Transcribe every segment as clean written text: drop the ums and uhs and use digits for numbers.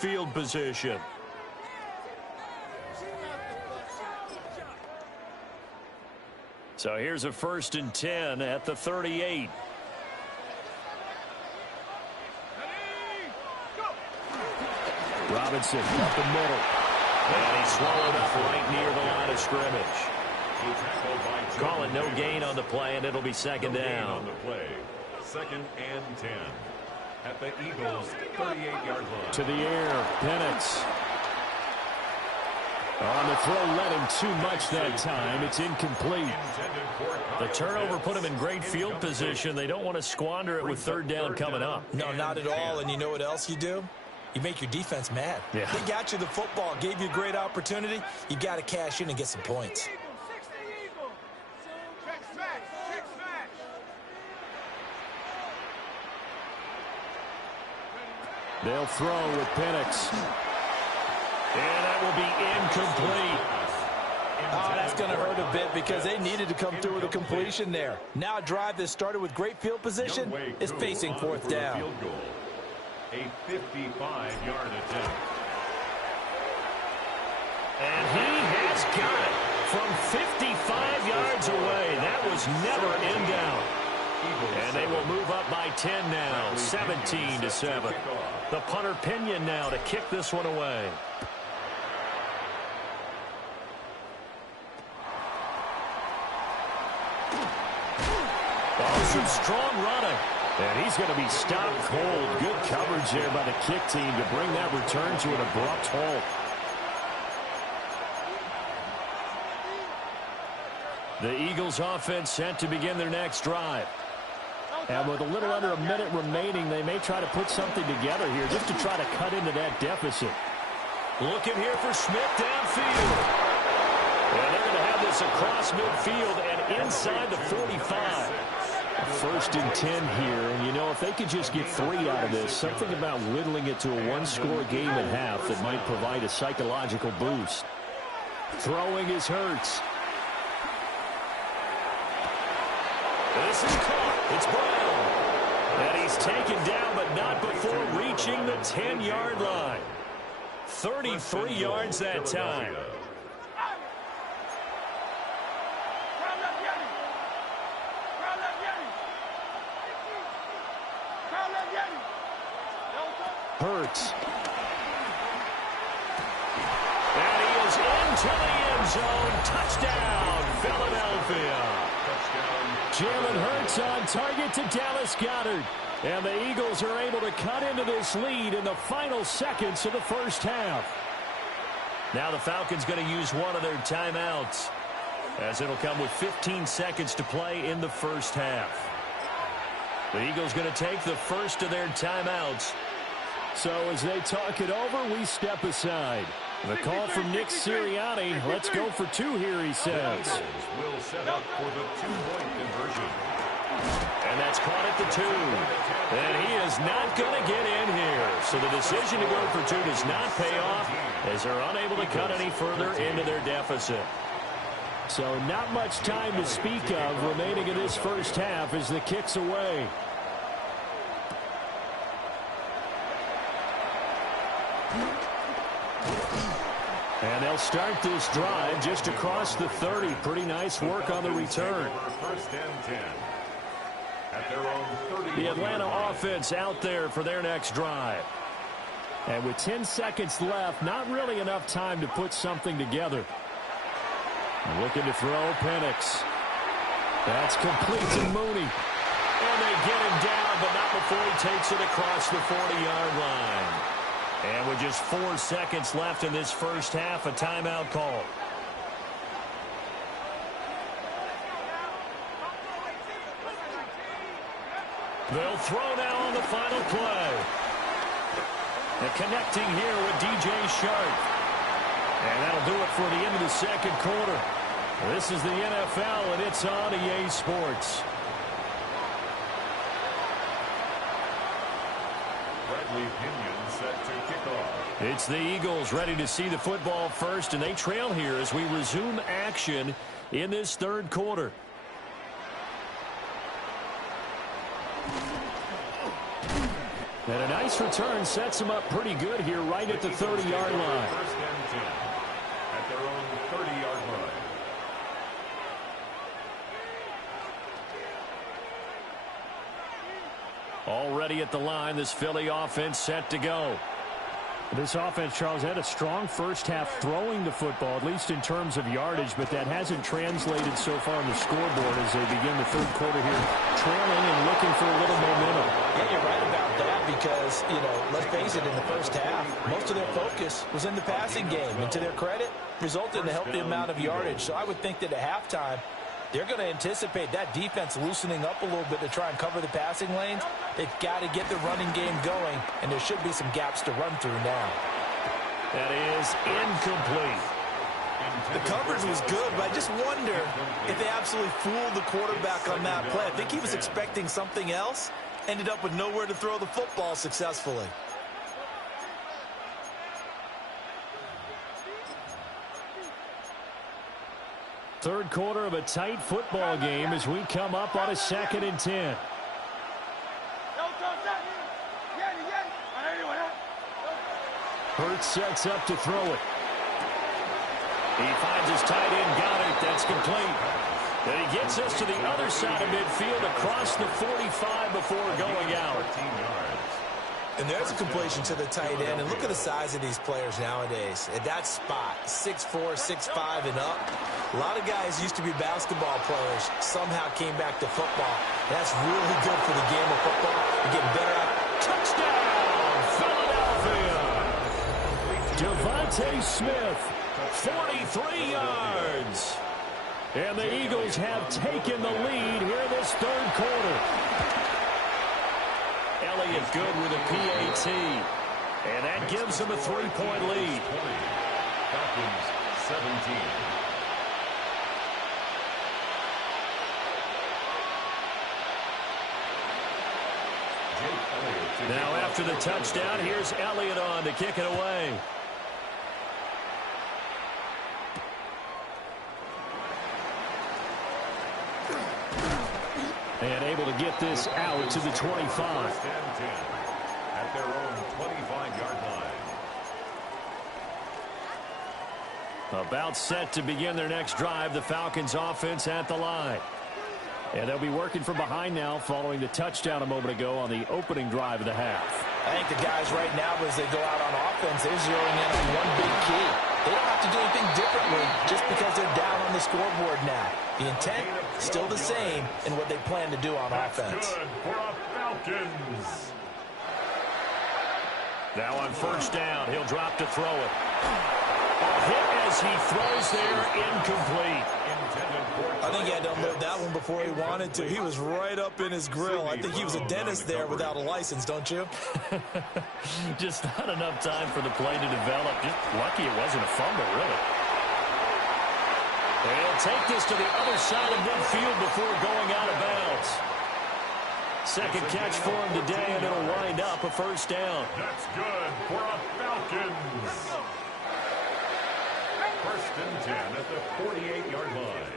field position. So here's a 1st and 10 at the 38. Robinson up the middle. And he's swallowed up right near the line of scrimmage. Calling no gain on the play, and it'll be second down. On the play. 2nd and 10 at the Eagles' 38-yard line. To the air, Penix. On the throw, led him too much that time. It's incomplete. The turnover put him in great field position. They don't want to squander it with 3rd down coming up. No, not at all. And you know what else you do? You make your defense mad. Yeah. They got you the football, gave you a great opportunity. You got to cash in and get some points. They'll throw with Penix. And that will be incomplete. Oh, that's going to hurt a bit because they needed to come through with a completion there. Now a drive that started with great field position is facing 4th down. A 55-yard attempt. And he has got it from 55 yards away. That was never in doubt. And they will move up by 10 now, 17-7. The punter Pinion now to kick this one away. Oh, some strong running. And he's going to be stopped cold. Good coverage there by the kick team to bring that return to an abrupt halt. The Eagles offense set to begin their next drive. And with a little under a minute remaining, they may try to put something together here just to try to cut into that deficit. Looking here for Smith downfield. And they're going to have this across midfield and inside the 45. 1st and 10 here, and you know, if they could just get 3 out of this, something about whittling it to a 1-score game at half that might provide a psychological boost. Throwing is Hurts. This is caught. It's Brown. And he's taken down, but not before reaching the 10-yard line. 33 yards that time. Hurts. And he is into the end zone. Touchdown, Philadelphia. Jalen Hurts on target to Dallas Goedert. And the Eagles are able to cut into this lead in the final seconds of the 1st half. Now the Falcons going to use one of their timeouts, as it'll come with 15 seconds to play in the 1st half. The Eagles going to take the first of their timeouts. So as they talk it over, we step aside. The call from Nick Sirianni. Let's go for 2 here, he says. Will set up for the 2-point conversion. And that's caught at the 2. And he is not going to get in here. So the decision to go for 2 does not pay off, as they're unable to cut any further into their deficit. So not much time to speak of remaining in this 1st half as the kick's away. And they'll start this drive just across the 30. Pretty nice work on the return. 1st and 10 at their own 30. The Atlanta offense out there for their next drive. And with 10 seconds left, not really enough time to put something together. Looking to throw, Penix. That's complete to Mooney. And they get him down, but not before he takes it across the 40-yard line. And with just 4 seconds left in this 1st half, a timeout call. They'll throw now on the final play. And connecting here with DJ Shark. And that'll do it for the end of the 2nd quarter. This is the NFL, and it's on EA Sports. Bradley Pinion set to kick off. It's the Eagles ready to see the football first, and they trail here as we resume action in this 3rd quarter. And a nice return sets him up pretty good here right at the 30-yard line. First and 10 at their own 30-yard line. Already at the line, this Philly offense set to go. This offense, Charles, had a strong first half throwing the football, at least in terms of yardage, but that hasn't translated so far on the scoreboard as they begin the third quarter here, trailing and looking for a little momentum. Yeah, you're right about that because, let's face it, in the first half, most of their focus was in the passing game. And to their credit, resulted in a healthy amount of yardage. So I would think that at halftime, they're going to anticipate that defense loosening up a little bit to try and cover the passing lanes. They've got to get the running game going, and there should be some gaps to run through now. That is incomplete. The coverage was good, but I just wonder if they absolutely fooled the quarterback on that play. I think he was expecting something else, ended up with nowhere to throw the football successfully. Third quarter of a tight football game as we come up on a 2nd and 10. Hurts sets up to throw it. He finds his tight end, Goddard. That's complete. Then he gets us to the other side of midfield across the 45 before going out. 14 yards. And there's a completion to the tight end. And look at the size of these players nowadays. At that spot, 6'4", 6'5", and up. A lot of guys used to be basketball players, somehow came back to football. That's really good for the game of football. You're getting better at it. Touchdown, Philadelphia! Devontae Smith, 43 yards. And the Eagles have taken the lead here this third quarter. Elliott good with a PAT. And that gives them a 3-point lead. 20. Falcons 17. Now after the touchdown, here's Elliott on to kick it away. And able to get this out to the 25. First and 10 at their own 25-yard line. About set to begin their next drive. The Falcons offense at the line. And they'll be working from behind now following the touchdown a moment ago on the opening drive of the half. I think the guys right now, as they go out on offense, they're zeroing in on one big key. They don't have to do anything differently just because they're down on the scoreboard now. The intent, still the same in what they plan to do on offense. Good for a Falcons. Now on first down, he'll drop to throw it. A hit as he throws there, incomplete. I think he had to unload that one before he wanted to. He was right up in his grill. I think he was a dentist there without a license, don't you? Just not enough time for the play to develop. Just lucky it wasn't a fumble, really. They'll take this to the other side of midfield before going out of bounds. Second catch for him today, and it'll wind up a first down. That's good for a Falcons. First and 10 at the 48-yard line.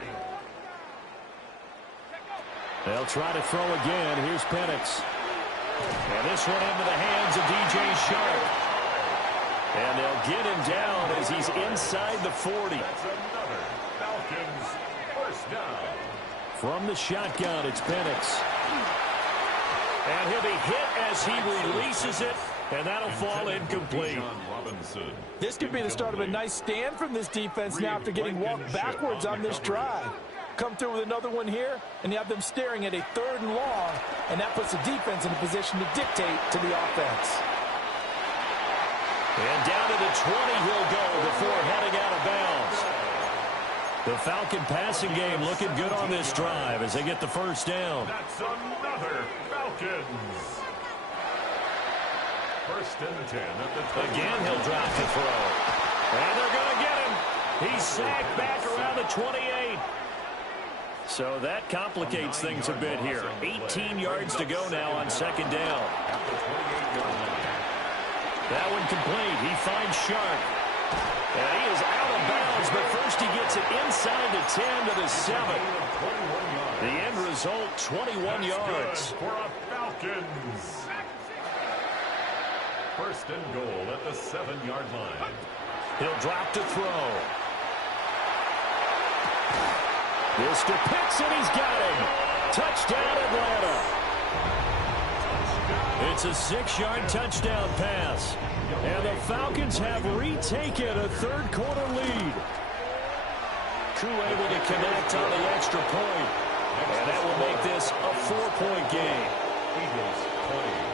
They'll try to throw again. Here's Penix. And this one into the hands of DJ Sharp. And they'll get him down as he's inside the 40. That's another Falcons first down. From the shotgun, it's Penix. And he'll be hit as he releases it. And that'll fall incomplete. This could be the start of a nice stand from this defense now after getting walked backwards on this drive. Come through with another one here, and you have them staring at a 3rd and long, and that puts the defense in a position to dictate to the offense. And down to the 20 he'll go before heading out of bounds. The Falcon passing game looking good on this drive as they get the first down. That's another Falcons. First and 10 at the 20. Again, he'll drop to throw. And they're going to get him. He's sacked back around the 28. So that complicates things a bit here. 18 yards to go now on second down. At the 28-yard line. That one complete. He finds Sharp. And he is out of bounds, but first he gets it inside the 10 to the 7. The end result, 21 yards. Good for a Falcons. First and goal at the 7-yard line. He'll drop to throw. This to Pitts, and he's got him. Touchdown, Atlanta. It's a 6-yard touchdown pass. And the Falcons have retaken a third-quarter lead. Crew able to connect on the extra point. And that will make this a 4-point game. Eagles 20.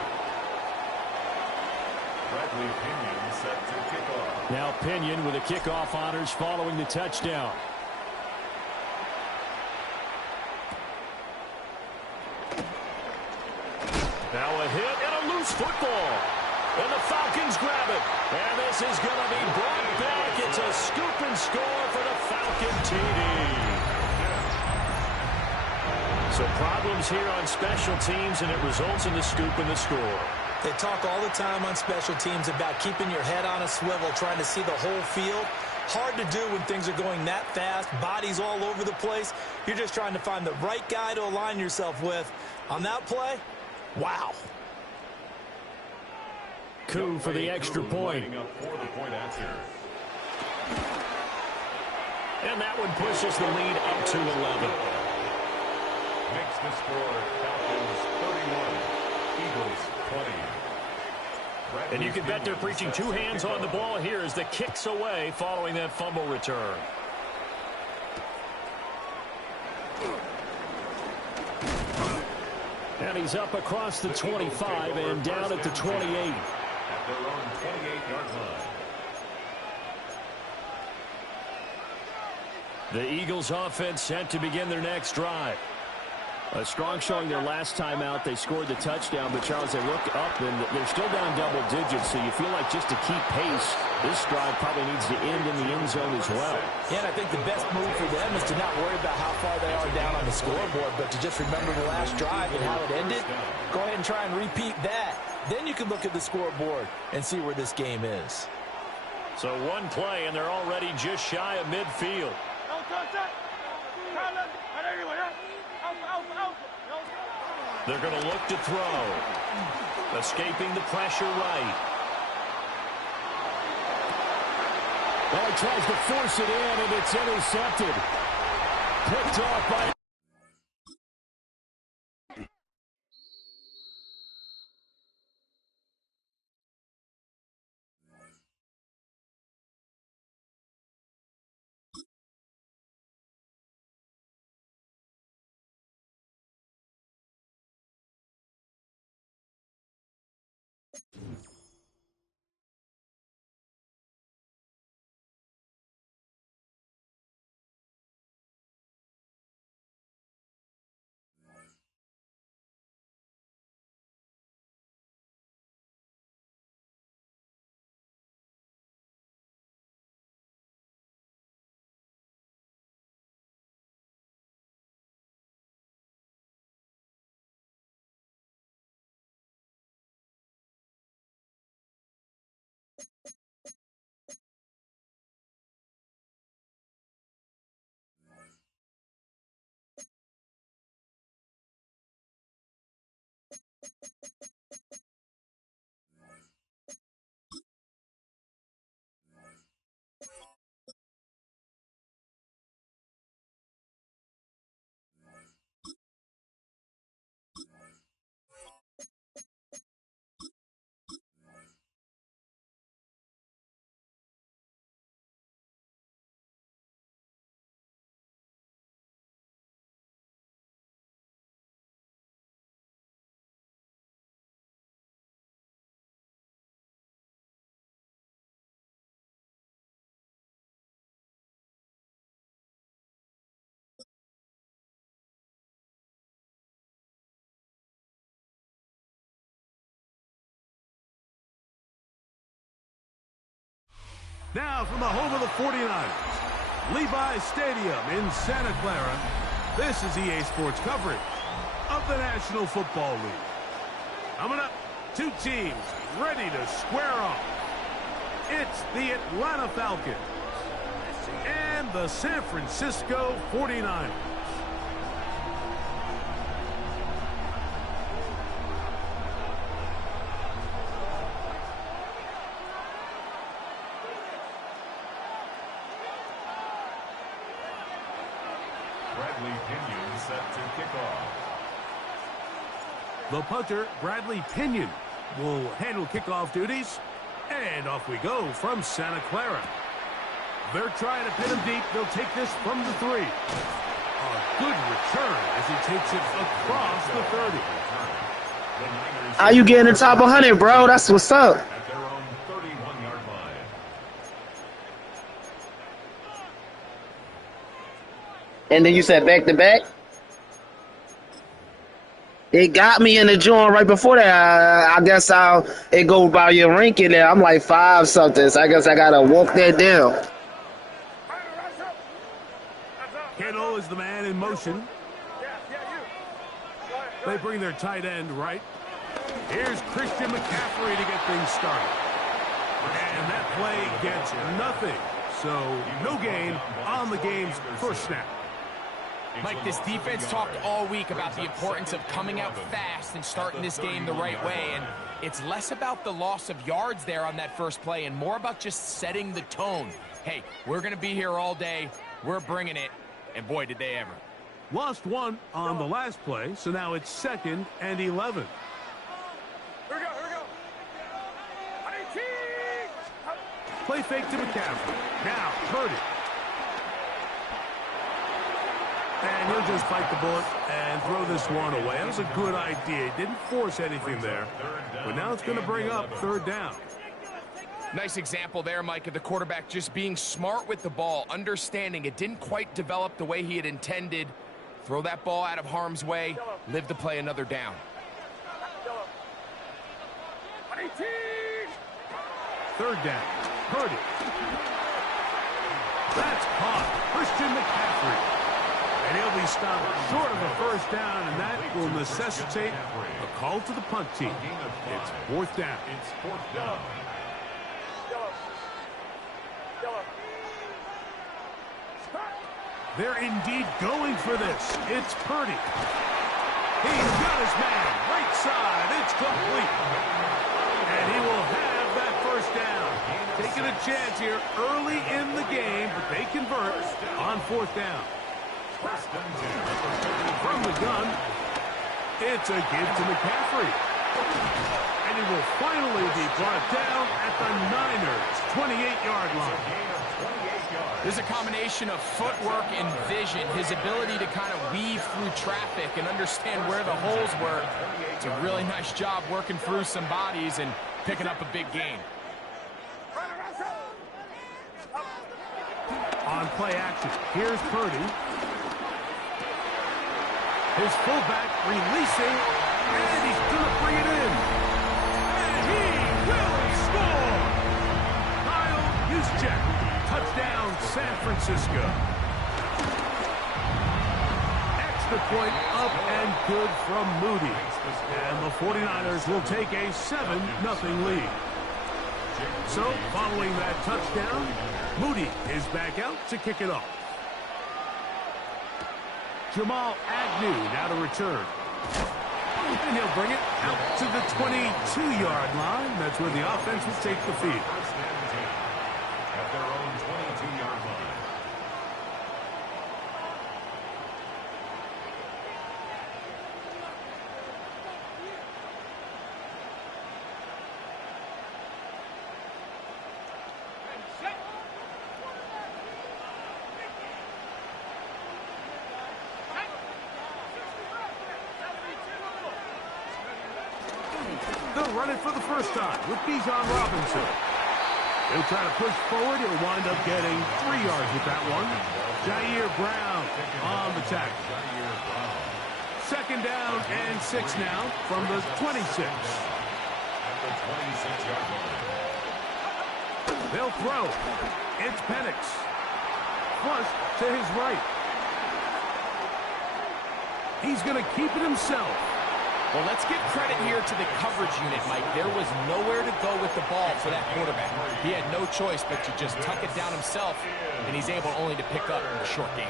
Bradley Pinion set to kick off. Now Pinion with the kickoff honors following the touchdown. Now a hit and a loose football. And the Falcons grab it. And this is going to be brought back. It's a scoop and score for the Falcon TD. So problems here on special teams, and it results in the scoop and the score. They talk all the time on special teams about keeping your head on a swivel, trying to see the whole field. Hard to do when things are going that fast, bodies all over the place. You're just trying to find the right guy to align yourself with. On that play, wow. Coup for the extra point. And that one pushes the lead up to 11. Makes the score Falcons 31, Eagles 20. And you can bet they're preaching two hands on the ball here as the kick's away following that fumble return. And he's up across the 25 and down at the 28. At their own 28-yard line. The Eagles offense set to begin their next drive. A strong showing their last time out. They scored the touchdown, but Charles, they look up and they're still down double digits, so you feel like just to keep pace, this drive probably needs to end in the end zone as well. Yeah, and I think the best move for them is to not worry about how far they are down on the scoreboard, but to just remember the last drive and how it ended. Go ahead and try and repeat that. Then you can look at the scoreboard and see where this game is. So one play, and they're already just shy of midfield. They're going to look to throw. Escaping the pressure right. Well, he tries to force it in, and it's intercepted. Picked off by... Now from the home of the 49ers, Levi's Stadium in Santa Clara, this is EA Sports coverage of the National Football League. Coming up, two teams ready to square off. It's the Atlanta Falcons and the San Francisco 49ers. Bradley Pinion set to kick off. The punter, Bradley Pinion, will handle kickoff duties. And off we go from Santa Clara. They're trying to pin him deep. They'll take this from the 3. A good return as he takes it across the 30. How you getting the top 100, bro? That's what's up. At their own 31-yard line. And then you said back-to-back? It got me in the joint right before that. I guess it go by your ranking there. I'm like 5 something, so I guess I gotta walk that down. Kittle is the man in motion. They bring their tight end right. Here's Christian McCaffrey to get things started. And that play gets nothing. So no gain on the game's first snap. Mike, this defense talked all week about the importance of coming out fast and starting this game the right way, and it's less about the loss of yards there on that first play and more about just setting the tone. Hey, we're going to be here all day. We're bringing it, and boy, did they ever. Lost 1 on the last play, so now it's 2nd and 11. Here we go. Play fake to McCaffrey. Now, Purdy. And he'll just bite the bullet and throw this one away. That was a good idea. He didn't force anything there. But now it's going to bring up 3rd down. Nice example there, Mike, of the quarterback just being smart with the ball, understanding it didn't quite develop the way he had intended. Throw that ball out of harm's way, live to play another down. 3rd down. Purdy. That's caught. Christian McCaffrey. And he'll be stopped short of a 1st down, and that will necessitate a call to the punt team. It's 4th down. It's 4th down. They're indeed going for this. It's Purdy. He's got his man. Right side. It's complete. And he will have that 1st down. Taking a chance here early in the game, but they convert on 4th down. From the gun, it's a give to McCaffrey. And he will finally be brought down at the Niners' 28-yard line. There's a combination of footwork and vision, his ability to kind of weave through traffic and understand where the holes were. It's a really nice job working through some bodies and picking up a big gain. On play action, here's Purdy. His fullback releasing, and he's going to bring it in. And he will score! Kyle Juszczyk, touchdown San Francisco. Extra point up and good from Moody. And the 49ers will take a 7-0 lead. So, following that touchdown, Moody is back out to kick it off. Jamal Agnew now to return. And he'll bring it out to the 22-yard line. That's where the offense will take the field. At their own 22-yard line. They'll run it for the first time with Bijan Robinson. He'll try to push forward. He'll wind up getting 3 yards with that one. Jair Brown on the tackle. 2nd down and 6 now from the 26. At the 26-yard line. They'll throw. It's Penix. Flush to his right. He's going to keep it himself. Well, let's give credit here to the coverage unit, Mike. There was nowhere to go with the ball for that quarterback. He had no choice but to just tuck it down himself, and he's able only to pick up a short gain.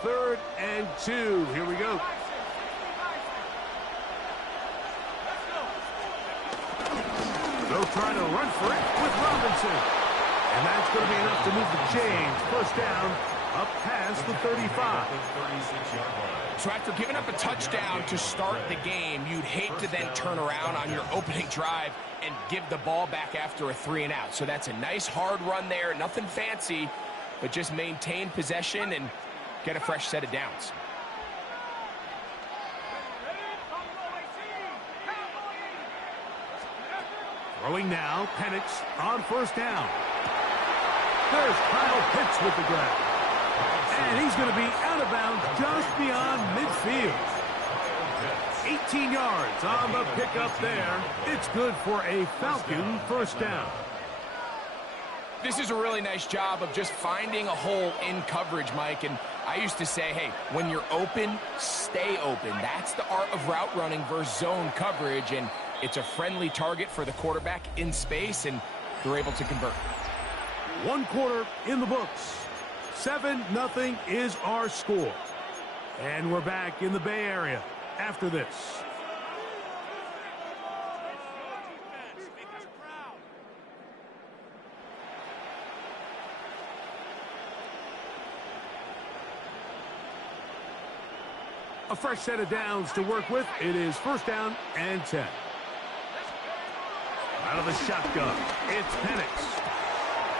3rd and 2. Here we go. They'll trying to run for it with Robinson. And that's going to be enough to move the chains. First down, up past the 35. So after giving up a touchdown to start the game, you'd hate to then turn around on your opening drive and give the ball back after a 3-and-out. So that's a nice hard run there. Nothing fancy, but just maintain possession and get a fresh set of downs. Throwing now, Penix on first down. There's Kyle Pitts with the grab. And he's going to be out of bounds just beyond midfield. 18 yards on the pickup there. It's good for a Falcon first down. This is a really nice job of just finding a hole in coverage, Mike. And I used to say, hey, when you're open, stay open. That's the art of route running versus zone coverage. And it's a friendly target for the quarterback in space, and they're able to convert. One quarter in the books. 7-0 is our score. And we're back in the Bay Area after this. A fresh set of downs to work with. It is first down and 10. Out of the shotgun, it's Penix.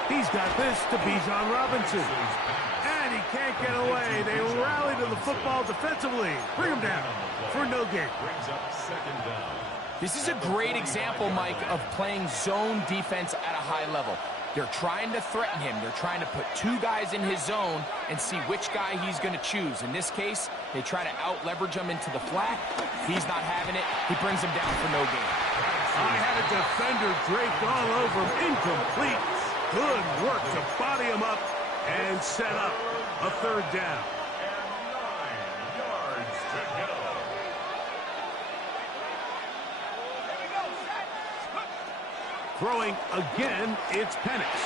He's got this to Bijan Robinson. And he can't get away. They rally to the football defensively. Bring him down for no gain. This is a great example, Mike, of playing zone defense at a high level. They're trying to threaten him. They're trying to put two guys in his zone and see which guy he's going to choose. In this case, they try to out-leverage him into the flat. He's not having it. He brings him down for no gain. I had a defender draped all over him. Incomplete. Good work to body him up and set up a third down. And 9 yards to go. Throwing again, it's Penix.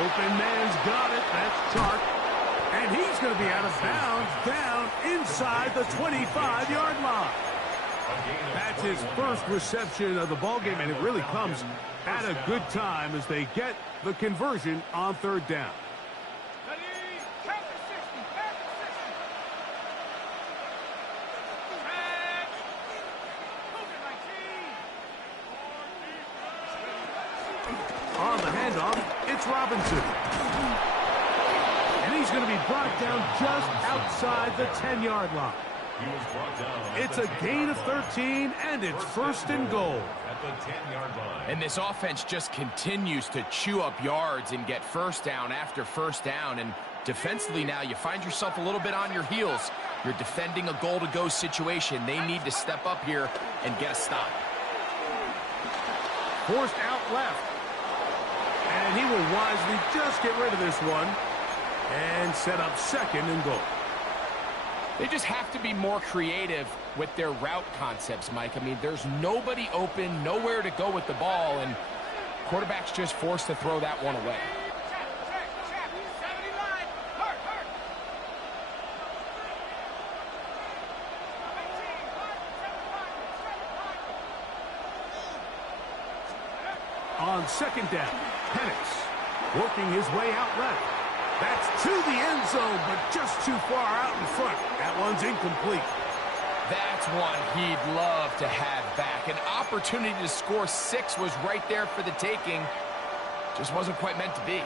Open man's got it. That's Chark. And he's going to be out of bounds down inside the 25-yard line. That's his first reception of the ballgame, and it really comes at a good time as they get the conversion on third down. On the handoff, it's Robinson. And he's going to be brought down just outside the 10-yard line. It's a gain of 13, and it's first and goal. At the 10-yard line. And this offense just continues to chew up yards and get first down after first down. And defensively now, you find yourself a little bit on your heels. You're defending a goal-to-go situation. They need to step up here and get a stop. Forced out left. And he will wisely just get rid of this one and set up second and goal. They just have to be more creative with their route concepts, Mike. I mean, there's nobody open, nowhere to go with the ball, and quarterback's just forced to throw that one away. On second down, Penix working his way out left. That's to the end zone, but just too far out in front. That one's incomplete. That's one he'd love to have back. An opportunity to score 6 was right there for the taking. Just wasn't quite meant to be.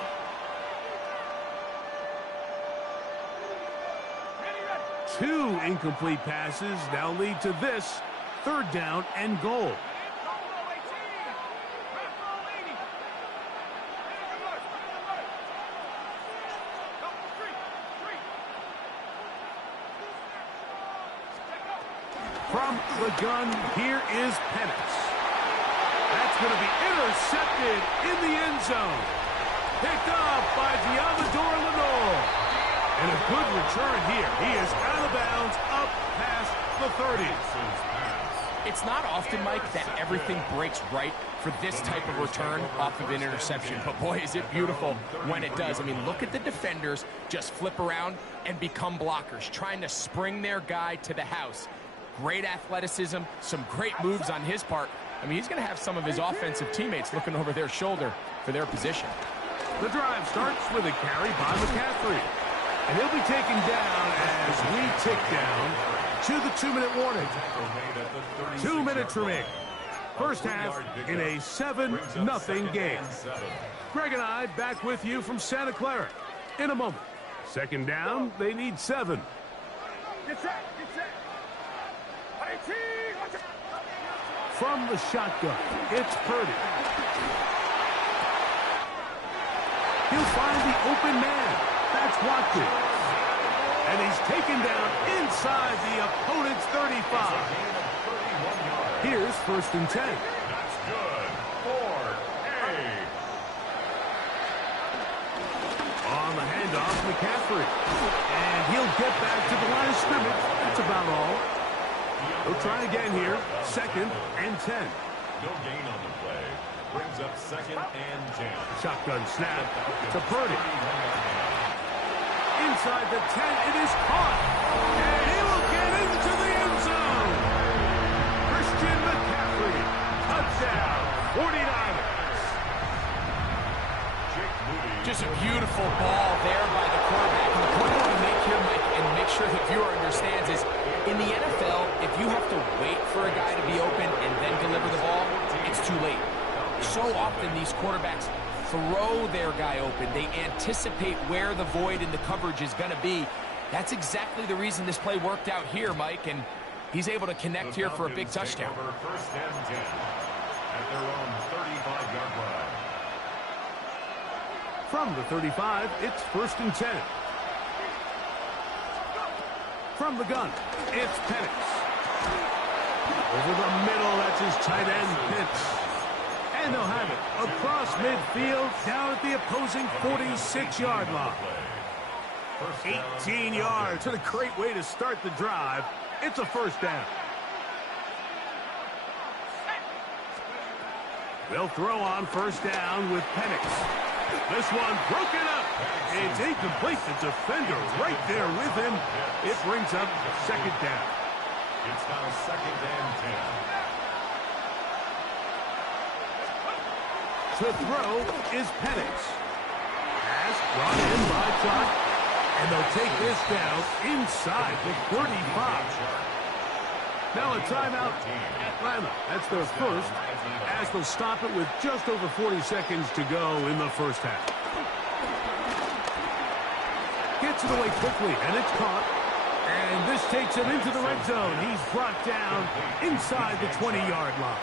Two incomplete passes now lead to this third down and goal. From the gun, here is Penix. That's going to be intercepted in the end zone. Picked up by Diamador Lenore. And a good return here. He is out of bounds up past the 30. It's not often, Mike, that everything breaks right for this type of return off of an interception. But, boy, is it beautiful when it does. I mean, look at the defenders just flip around and become blockers, trying to spring their guy to the house. great athleticism, some great moves on his part. I mean, he's going to have some of his offensive teammates looking over their shoulder for their position. The drive starts with a carry by McCaffrey. And he'll be taken down as we tick down to the 2-minute warning. 2 minutes remaining. First half in a 7-0 game. Greg and I back with you from Santa Clara in a moment. Second down, they need 7. Get set, get set. From the shotgun, it's Purdy. He'll find the open man. That's Watkins. And he's taken down inside the opponent's 35. Here's 1st and 10. That's good. 4A. On the handoff, McCaffrey. And he'll get back to the line of scrimmage. That's about all. We'll try again here. 2nd and 10. No gain on the play. Brings up 2nd and 10. Shotgun snap to Purdy. Inside the 10, it is caught. And he will get into the end zone. Christian McCaffrey. Touchdown. 49ers. Just a beautiful ball there by the quarterback. And the point I want to make here, Mike, and make sure the viewer understands is, in the NFL, if you have to wait for a guy to be open and then deliver the ball, it's too late. So often these quarterbacks throw their guy open. They anticipate where the void in the coverage is going to be. That's exactly the reason this play worked out here, Mike, and he's able to connect here for a big touchdown. 1st and 10 at their own 35-yard line. From the 35, it's 1st and 10. From the gun, it's Penix. Over the middle, that's his tight end, Pitts. And they'll have it across midfield, down at the opposing 46-yard line. 18 yards. What a great way to start the drive. It's a 1st down. They'll throw on 1st down with Penix. This one broken up. It's incomplete. The defender right there with him. It brings up 2nd down. It's now 2nd and 10. The throw is Penix. Pass brought in by Trot. And they'll take this down inside the 35. Now a timeout, Atlanta. That's their first, as they'll stop it with just over 40 seconds to go in the first half. Gets it away quickly, and it's caught. And this takes him into the red zone. He's brought down inside the 20-yard line.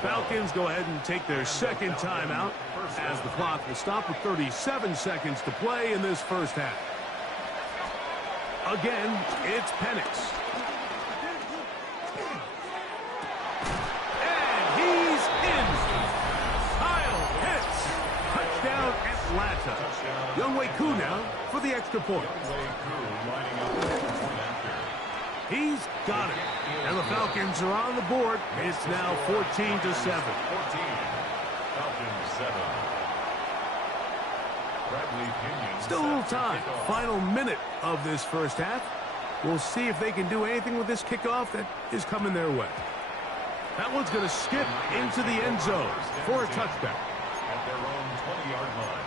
Falcons go ahead and take their 2nd timeout as the clock will stop with 37 seconds to play in this first half. Again, it's Penix. And he's in. Kyle Pitts. Touchdown Atlanta. Younghoe Koo now for the extra point. He's got it. And the Falcons are on the board. It's now 14-7. 14. Falcons 7. Bradley Pinion. Still a little time. Final minute of this first half. We'll see if they can do anything with this kickoff that is coming their way. That one's going to skip into the end zone for a touchdown. At their own 20-yard line.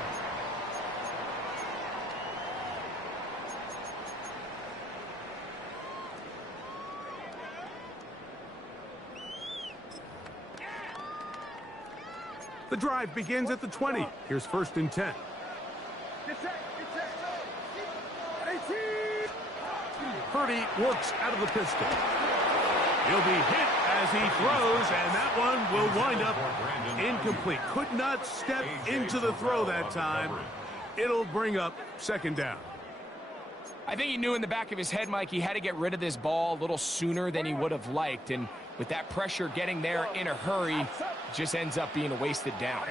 The drive begins at the 20. Here's 1st and 10. Get set, get set. 18. Purdy works out of the pistol. He'll be hit as he throws, and that one will wind up incomplete. Could not step into the throw that time. It'll bring up 2nd down. I think he knew in the back of his head, Mike, he had to get rid of this ball a little sooner than he would have liked. And with that pressure getting there in a hurry, just ends up being a wasted down.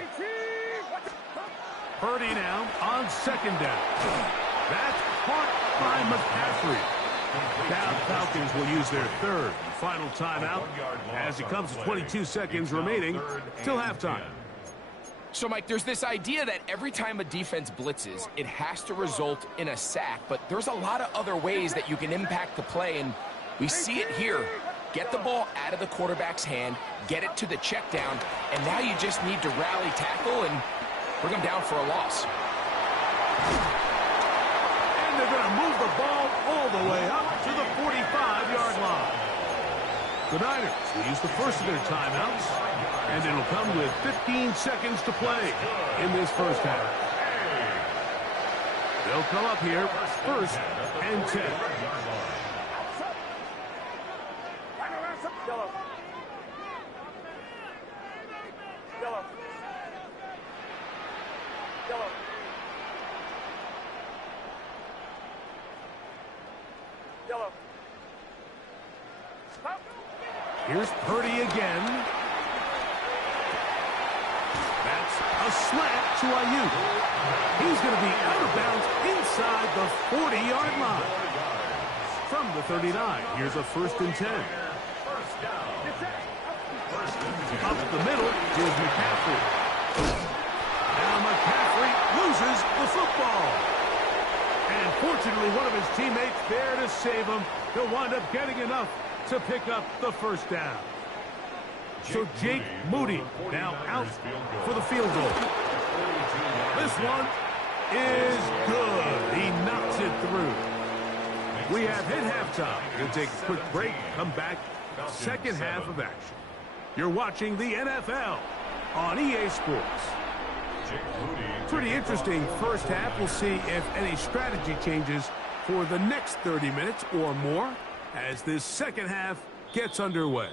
Purdy now on 2nd down. That's caught by McCaffrey. Now the Falcons will use their 3rd and final timeout as it comes to 22 seconds remaining till halftime. So, Mike, there's this idea that every time a defense blitzes, it has to result in a sack. But there's a lot of other ways that you can impact the play. And We see it here. Get the ball out of the quarterback's hand, get it to the check down, and now you just need to rally tackle and bring them down for a loss. And they're going to move the ball all the way up to the 45-yard line. The Niners will use the first of their timeouts, and it'll come with 15 seconds to play in this first half. They'll come up here, first and 10. Yellow. Yellow. Yellow. Yellow. Stop. Here's Purdy again. That's a slant to Ayuk. He's going to be out of bounds inside the 40-yard line. From the 39, here's a first and 10. Up the middle, here's McCaffrey. Now McCaffrey loses the football. And fortunately, one of his teammates there to save him. He'll wind up getting enough to pick up the first down. So Jake Moody now out for the field goal. This one is good. He knocks it through. We have hit halftime. We'll take a quick break, come back, second half of action. You're watching the NFL on EA Sports. Pretty interesting first half. We'll see if any strategy changes for the next 30 minutes or more as this second half gets underway.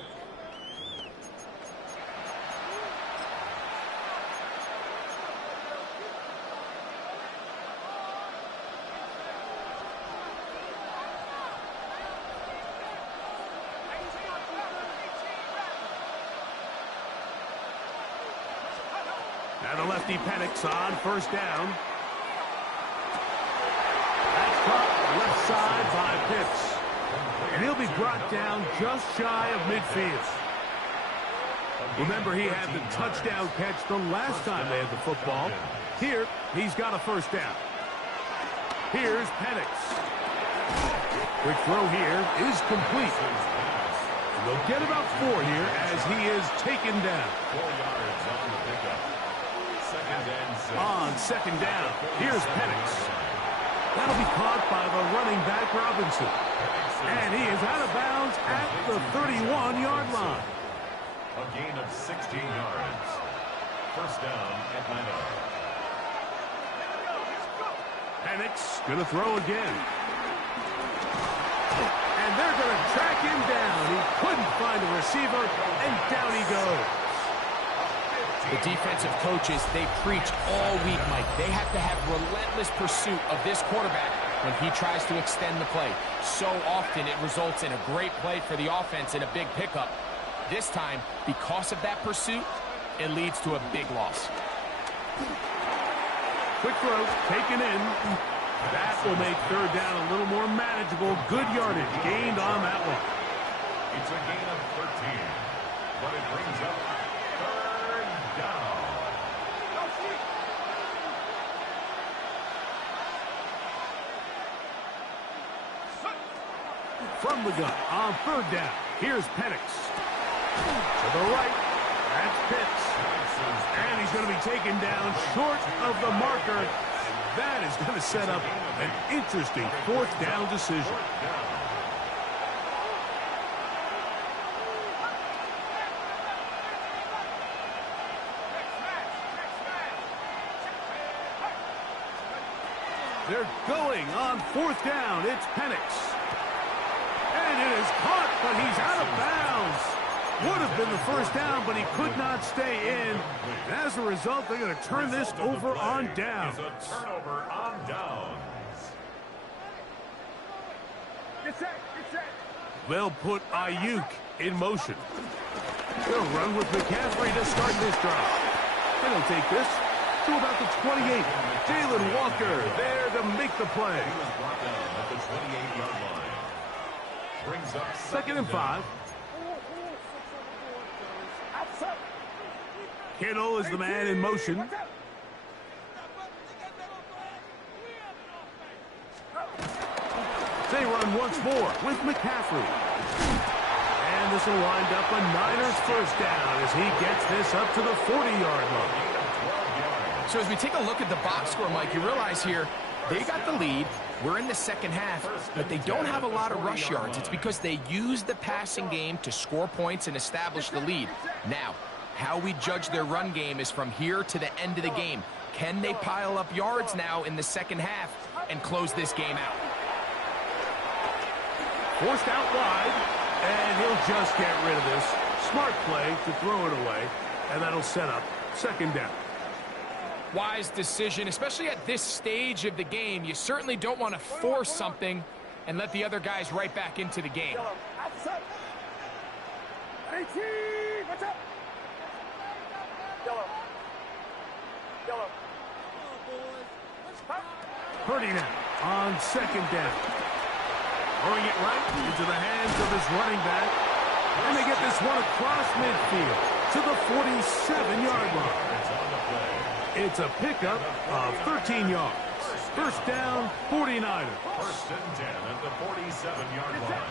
Now the lefty Penix on first down. That's caught left side by Pitts. And he'll be brought down just shy of midfield. Remember, he had the touchdown catch the last time they had the football. Here, he's got a first down. Here's Penix. Quick throw here is complete. And they'll get about 4 here as he is taken down. 4 yards on the pickup. On second down, here's Penix. That'll be caught by the running back Robinson. And he is out of bounds at the 31-yard line. A gain of 16 yards. First down, Atlanta. Penix going to throw again. And they're going to track him down. He couldn't find a receiver, and down he goes. The defensive coaches, they preach all week, Mike. They have to have relentless pursuit of this quarterback when he tries to extend the play. So often it results in a great play for the offense and a big pickup. This time, because of that pursuit, it leads to a big loss. Quick throw, taken in. That will make third down a little more manageable. Good yardage gained on that one. It's a gain of 13, but it brings up third down. From the gun on third down, here's Penix. To the right, that's Pitts. And he's going to be taken down short of the marker. And that is going to set up an interesting fourth down decision. They're going on fourth down. It's Penix. And it is caught, but he's out of bounds. Would have been the first down, but he could not stay in. As a result, they're going to turn this over on downs. A turnover on downs. Get set. Get set. They'll put Ayuk in motion. They'll run with McCaffrey to start this drive. And he'll take this to about the 28. Jalen Walker there to make the play. He was brought down at the 28-yard line. Brings up Second and 5. Kittle is the man in motion. They run once more with McCaffrey. And this will wind up a Niners first down as he gets this up to the 40-yard line. So as we take a look at the box score, Mike, you realize here they got the lead. We're in the second half, but they don't have a lot of rush yards. It's because they use the passing game to score points and establish the lead. Now, how we judge their run game is from here to the end of the game. Can they pile up yards now in the second half and close this game out? Forced out wide, and he'll just get rid of this. Smart play to throw it away, and that'll set up second down. Wise decision, especially at this stage of the game. You certainly don't want to force something and let the other guys right back into the game. Purdy now on second down. Throwing it right into the hands of his running back. And they get this one across midfield to the 47-yard line. It's a pickup of 13 yards. First down, 49ers. First and 10 at the 47-yard line.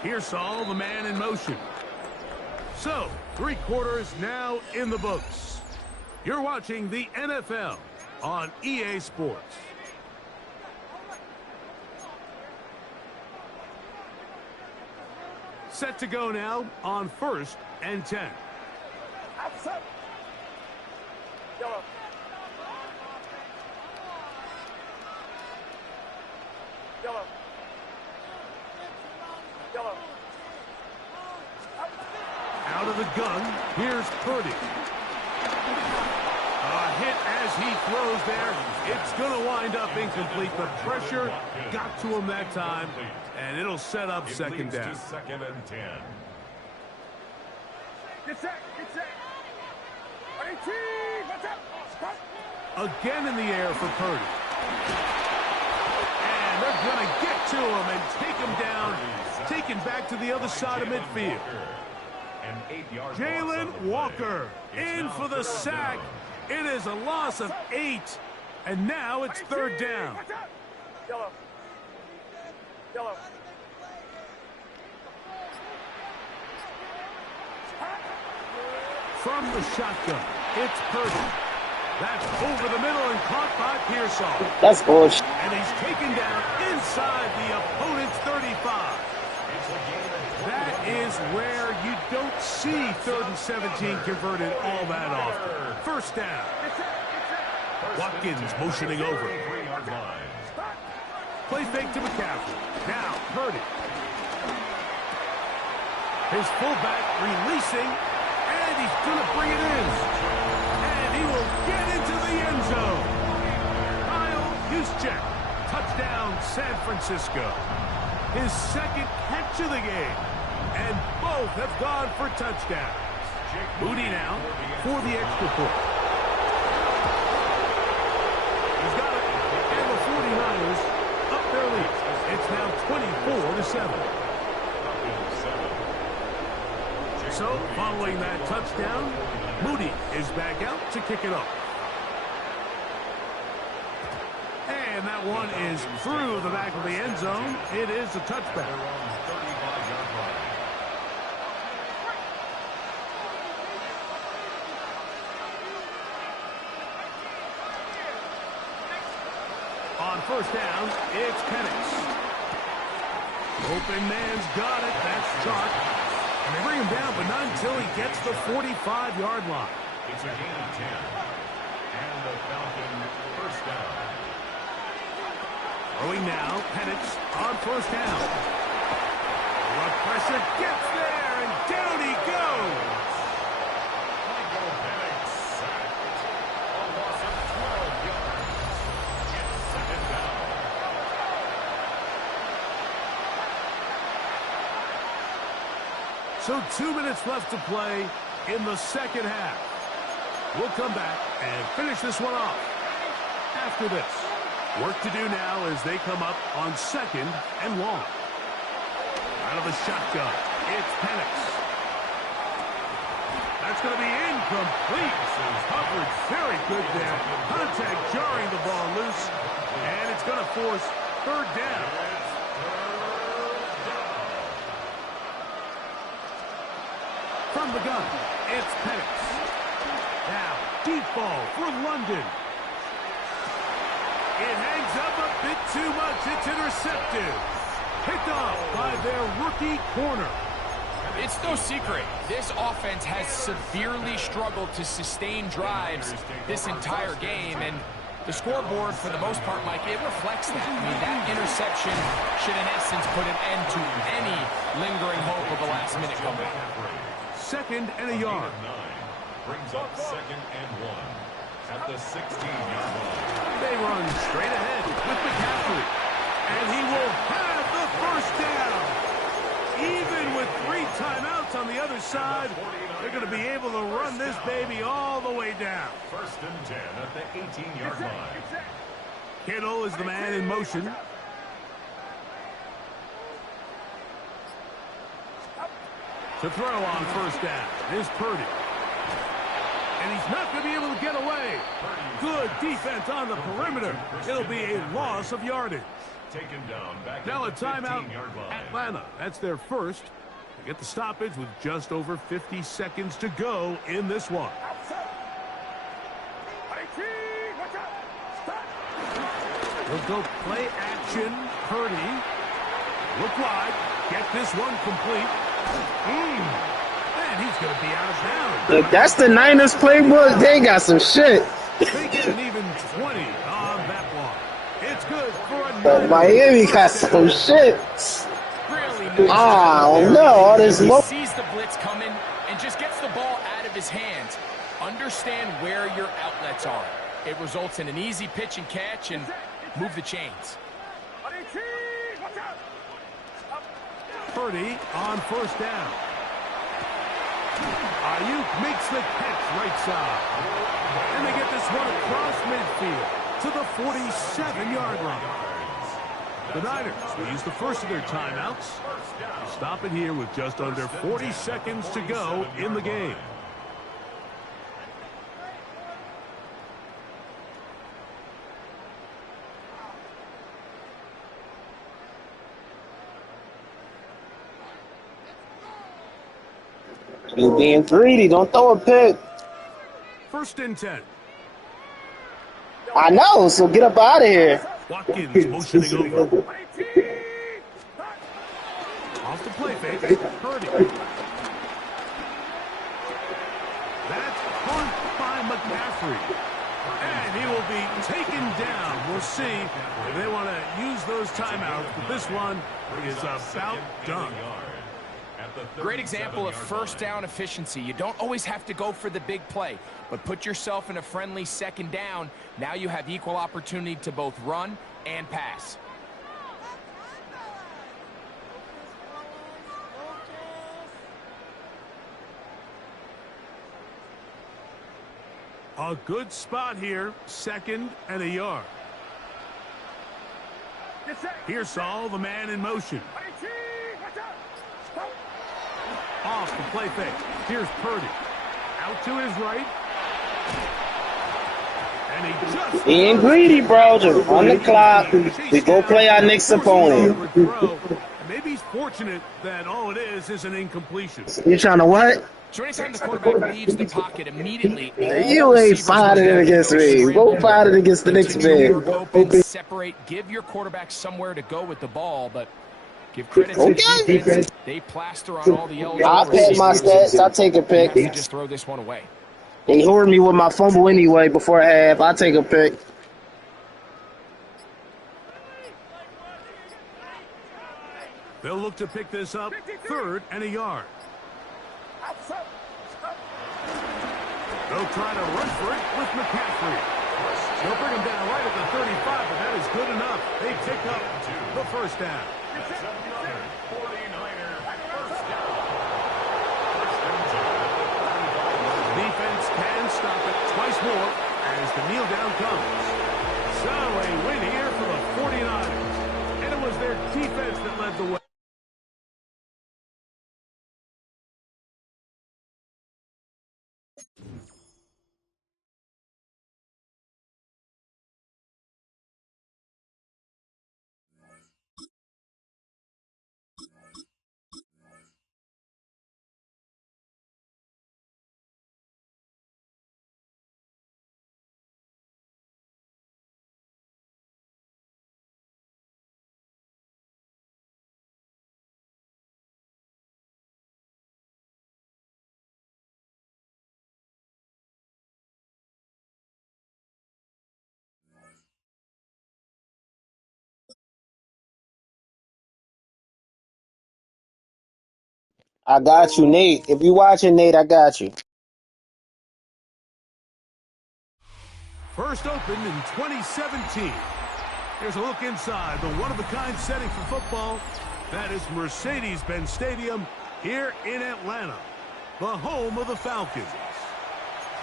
Here's Saul, the man in motion. So, 3 quarters now in the books. You're watching the NFL on EA Sports. Set to go now on first and 10. Yellow. Yellow. Yellow. Out of the gun, here's Purdy. A hit as he throws there. It's going to wind up incomplete. The pressure got to him that time, and it'll set up second down. Second and 10. Get set. Get set. Again in the air for Purdy. And they're going to get to him and take him down, taken back to the other side of midfield. Jalen Walker in for the sack. It is a loss of 8, and now it's third down. Yellow. Yellow. From the shotgun, it's Purdy. That's over the middle and caught by Pearsall. That's bullshit. And he's taken down inside the opponent's 35. That is where you don't see 3rd and 17 converted all that often. First down. Watkins motioning over. Play fake to McCaffrey. Now Purdy. His fullback releasing, and he's going to bring it in. And he will get into the end zone. Kyle Juszczyk. Touchdown, San Francisco. His second catch of the game. And both have gone for touchdowns. Moody now for the extra point. He's got it. And the 49ers up their lead. It's now 24-7. So, following that touchdown, Moody is back out to kick it off. And that one is through the back of the end zone. It is a touchback. On first down, it's Penix. Open man's got it. That's Chark. And they bring him down, but not until he gets the 45-yard line. It's a gain of 10. And the Falcon first down. Throwing now, Penix on first down. The pressure gets there, and down he goes. Michael Penix sacked. A loss of 12 yards. It's second down. So 2 minutes left to play in the second half. We'll come back and finish this one off after this. Work to do now as they come up on second and long. Out of the shotgun, it's Penix. That's going to be incomplete. Coverage very good there. Contact jarring the ball loose. And it's going to force third down. From the gun, it's Penix. Now, deep ball for London. It hangs up a bit too much. It's intercepted. Picked off by their rookie corner. It's no secret. This offense has severely struggled to sustain drives this entire game, and the scoreboard, for the most part, Mike, it reflects that. I mean, that interception should, in essence, put an end to any lingering hope of a last-minute comeback. Second and a yard. Brings up 2nd and 1 at the 16-yard line. They run straight ahead with McCaffrey. And he will have the first down. Even with 3 timeouts on the other side, they're going to be able to run this baby all the way down. 1st and 10 at the 18-yard line. Kittle is the man in motion. To throw on first down is Purdy. And he's not going to be able to get away. Good defense on the perimeter. It'll be a loss of yardage. Taken down back Now a at the timeout, 15-yard line. Atlanta. That's their first. They get the stoppage with just over 50 seconds to go in this one. We'll go play action. Purdy. Look wide. Get this one complete. And he's going to be out of bounds. Look, that's the Niners playbook. They got some shit. They get an even 20 on that one. It's good for a But Miami got some shit. Really Oh, no. All this he low. sees the blitz coming and just gets the ball out of his hands. Understand where your outlets are. It results in an easy pitch and catch and move the chains. Purdy on first down. Ayuk makes the catch right side. And they get this one across midfield to the 47-yard line. The Niners will use the first of their timeouts. Stop it here with just under 40 seconds to go in the game. You being greedy. Don't throw a pick. 1st and 10. I know, so get up out of here. Watkins motioning over. Off the play fake. Purdy. That's punt by McCaffrey. And he will be taken down. We'll see if they want to use those timeouts. But this one is about done. Great example of first down efficiency. You don't always have to go for the big play, but put yourself in a friendly second down. Now you have equal opportunity to both run and pass. A good spot here. 2nd and a yard. Pearsall, the man in motion. Off the play fake. Here's Purdy. Out to his right. And he just... Being greedy, bro. Just run the clock. We go play our next opponent. Maybe he's fortunate that all it is an incompletion. You trying to what? So anytime the quarterback leaves the pocket immediately, You ain't fighting against me. Go fight it against the next man. Separate, give your quarterback somewhere to go with the ball, but give credit to the defense. They plaster on all the eligible I'll pick my stats. I'll take a pick. Just throw this one away. They hoard me with my fumble anyway before half. I'll take a pick. They'll look to pick this up. 3rd and a yard. They'll try to run for it with McCaffrey. They'll bring him down right at the 35, but that is good enough. They pick up the first down. Defense can stop it twice more as the kneel down comes. So a win here for the 49ers. And it was their defense that led the way. I got you, Nate. If you watching, Nate, I got you. First opened in 2017. Here's a look inside the one-of-a-kind setting for football. That is Mercedes-Benz Stadium here in Atlanta, the home of the Falcons.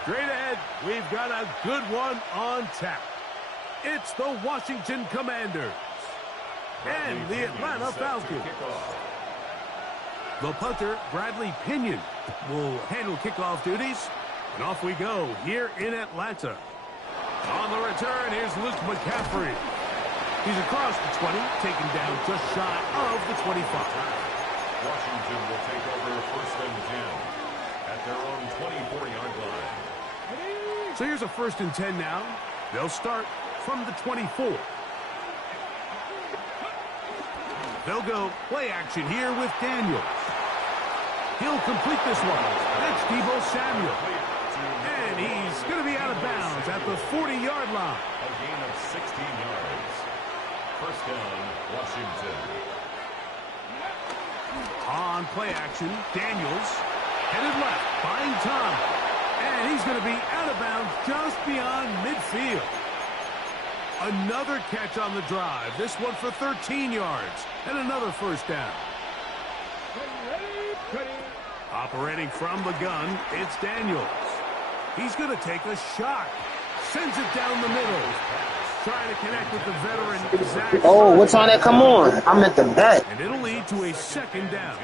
Straight ahead, we've got a good one on tap. It's the Washington Commanders and the Atlanta Falcons. The punter, Bradley Pinion, will handle kickoff duties. And off we go here in Atlanta. On the return, here's Luke McCaffrey. He's across the 20, taken down just shy of the 25. Washington will take over first and 10 at their own 24-yard line. So here's a first and 10 now. They'll start from the 24. They'll go play action here with Daniels. He'll complete this one. That's Deebo Samuel. And he's going to be out of bounds at the 40-yard line. A gain of 16 yards. First down, Washington. On play action, Daniels headed left, buying time. And he's going to be out of bounds just beyond midfield. Another catch on the drive. This one for 13 yards. And another first down. Operating from the gun, it's Daniels. He's going to take a shot. Sends it down the middle. Trying to connect with the veteran, Zach. Oh, what time that come on? I'm at the bet. And it'll lead to a second down.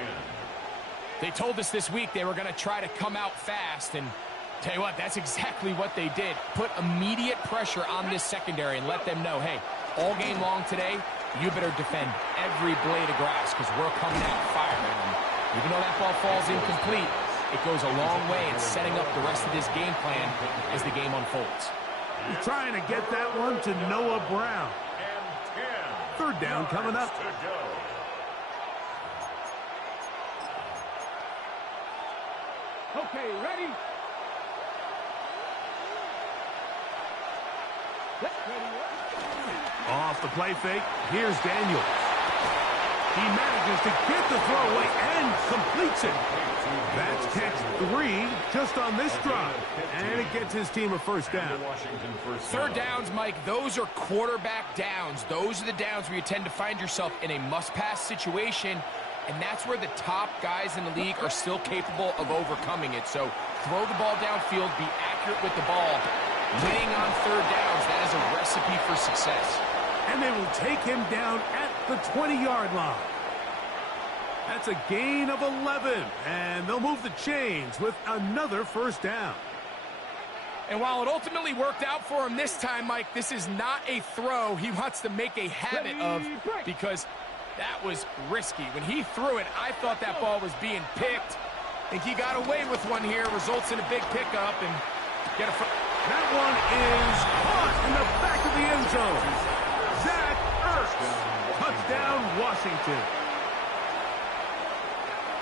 They told us this week they were going to try to come out fast, and tell you what, that's exactly what they did. Put immediate pressure on this secondary and let them know, hey, all game long today, you better defend every blade of grass because we're coming out firing. And even though that ball falls incomplete, it goes a long way in setting up the rest of this game plan as the game unfolds. He's trying to get that one to Noah Brown. Third down coming up. Okay, ready? Off the play fake, here's Daniels. He manages to get the throw away and completes it. That's catch 3 just on this drive. And it gets his team a first down. Third downs, Mike, those are quarterback downs. Those are the downs where you tend to find yourself in a must-pass situation, and that's where the top guys in the league are still capable of overcoming it. So throw the ball downfield, be accurate with the ball. Winning on third downs, that is a recipe for success. And they will take him down at the 20-yard line. That's a gain of 11, and they'll move the chains with another first down. And while it ultimately worked out for him this time, Mike, this is not a throw he wants to make a habit of because that was risky. When he threw it, I thought that ball was being picked. I think he got away with one here, results in a big pickup, and get a first. That one is caught in the back of the end zone. Zach Ertz, touchdown Washington.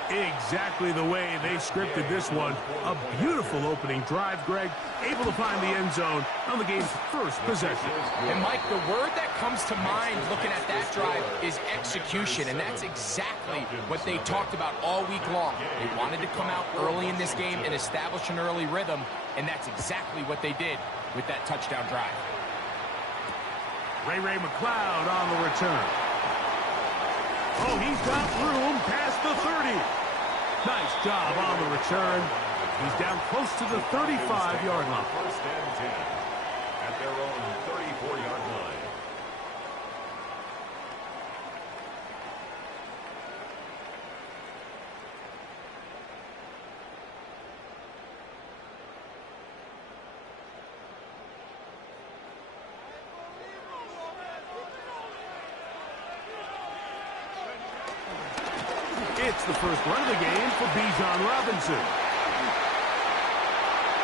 Exactly the way they scripted this one. A beautiful opening drive, Greg. Able to find the end zone on the game's first possession. And, Mike, the word that comes to mind looking at that drive is execution, and that's exactly what they talked about all week long. They wanted to come out early in this game and establish an early rhythm, and that's exactly what they did with that touchdown drive. Ray McLeod on the return. Oh, he's got room past the 30. Nice job on the return. He's down close to the 35-yard line. First and 10 at their own 34-yard line. It's the first run of the game for Bijan Robinson.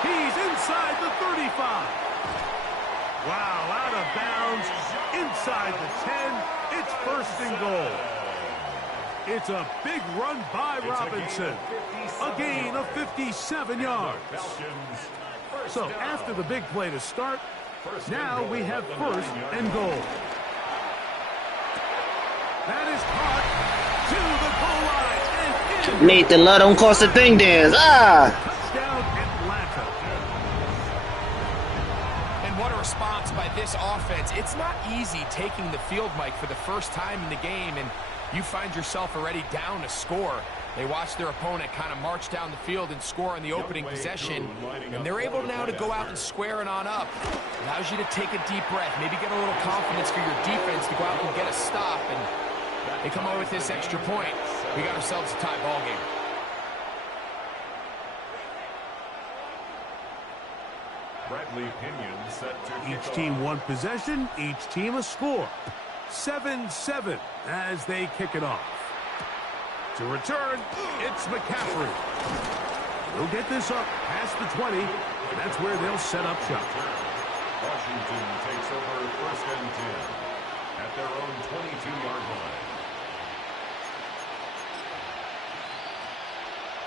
He's inside the 35. Wow, out of bounds, inside the 10. It's first and goal. It's a big run by Robinson. A gain of 57 yards. So after the big play to start, now we have first and goal. That is caught to the goal line and Nathan Love don't cost a thing dance. Ah! Touchdown, Atlanta. And what a response by this offense. It's not easy taking the field, Mike, for the first time in the game, and you find yourself already down a score. They watch their opponent kind of march down the field and score on the opening possession, and they're able now to go out and square it on up. Allows you to take a deep breath, maybe get a little confidence for your defense to go out and get a stop, and they come away with this extra point. We got ourselves a tie ball game. Bradley Pinion set to Each team one possession, each team a score. 7-7 as they kick it off. To return, it's McCaffrey. He'll get this up past the 20, and that's where they'll set up shop. Washington takes over 1st and 10 at their own 22-yard line.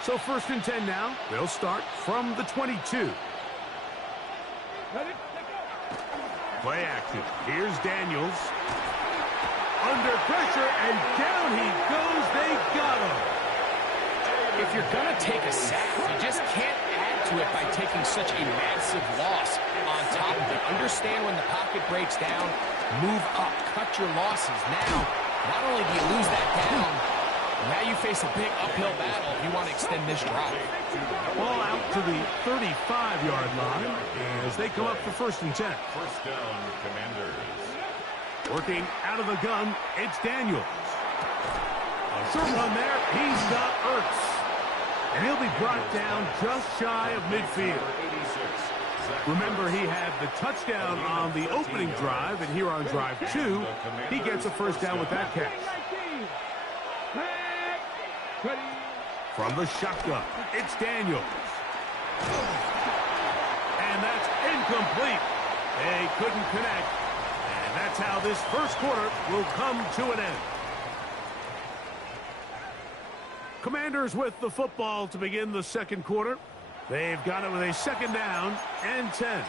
So 1st and 10 now. They'll start from the 22. Play action. Here's Daniels. Under pressure, and down he goes. They got him. If you're going to take a sack, you just can't add to it by taking such a massive loss on top of it. Understand when the pocket breaks down, move up, cut your losses. Now, not only do you lose that down, now you face a big uphill battle if you want to extend this drive. Ball out to the 35-yard line as they come up for 1st and 10. 1st down, Commanders. Working out of the gun, it's Daniels. A short run there, he's got Ertz. And he'll be brought down just shy of midfield. Remember, he had the touchdown on the opening drive, and here on drive 2, he gets a 1st down with that catch. From the shotgun, it's Daniels. And that's incomplete. They couldn't connect. And that's how this 1st quarter will come to an end. Commanders with the football to begin the 2nd quarter. They've got it with a 2nd down and 10.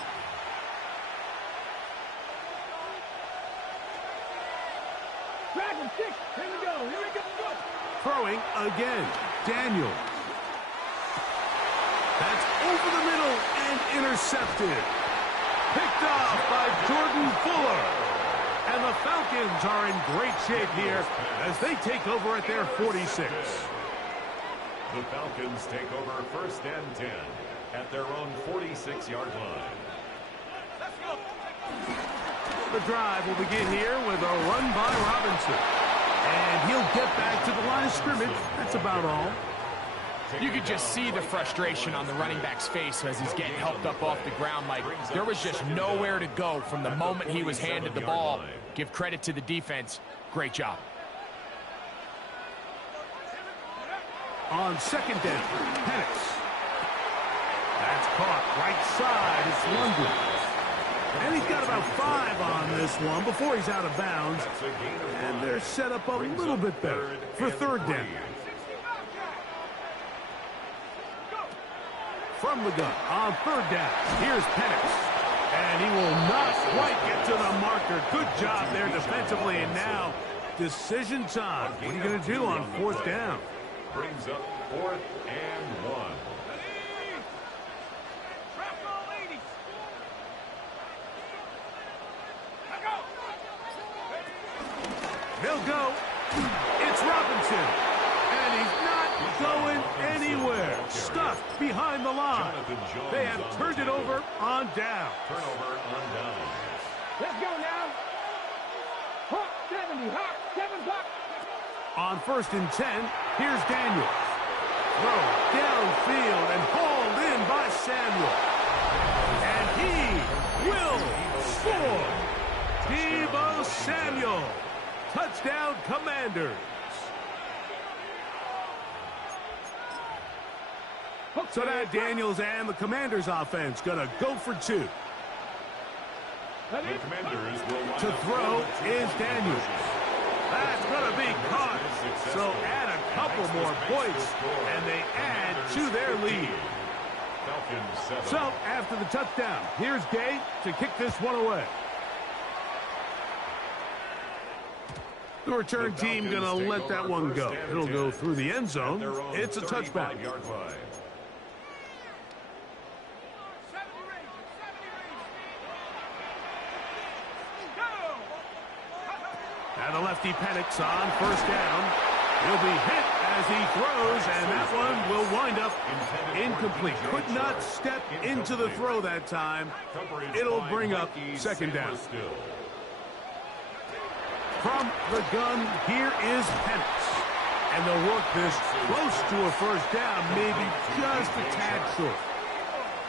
Here we go. Throwing again, Daniels. That's over the middle and intercepted. Picked off by Jordan Fuller. And the Falcons are in great shape here as they take over at their 46. The Falcons take over 1st and 10 at their own 46-yard line. The drive will begin here with a run by Robinson. And he'll get back to the line of scrimmage. That's about all. You could just see the frustration on the running back's face as he's getting helped up off the ground. Like, there was just nowhere to go from the moment he was handed the ball. Give credit to the defense. Great job. On 2nd down, Penix. That's caught right side. It's London. And he's got about 5 on this one before he's out of bounds. And they're set up a little bit better for 3rd down. From the gun on 3rd down, here's Penix. And he will not quite get to the marker. Good job there defensively. And now, decision time. What are you going to do on 4th down? Brings up 4th and 1. They'll go. It's Robinson. And he's not going anywhere. Stuck behind the line. They have turned it over on down. Turnover on down. Let's go now. Hawk 70. Hawk 7 o'clock. On 1st and 10, here's Daniels. Throw downfield and hauled in by Samuel. And he will score. Deebo Samuel. Touchdown, Commanders. So now Daniels and the Commanders offense going to go for 2. The Commanders will To throw is Daniels. That's going to be caught. So add a couple more points, and they add to their lead. So after the touchdown, here's Gay to kick this one away. The return team going to let that one go. It'll go through the end zone. It's a touchback. And the lefty Penix on first down. He'll be hit as he throws, and that one will wind up incomplete. Could not step into the throw that time. It'll bring up second down. From the gun, here is Penix. And they'll work this close to a first down, maybe just a tad short.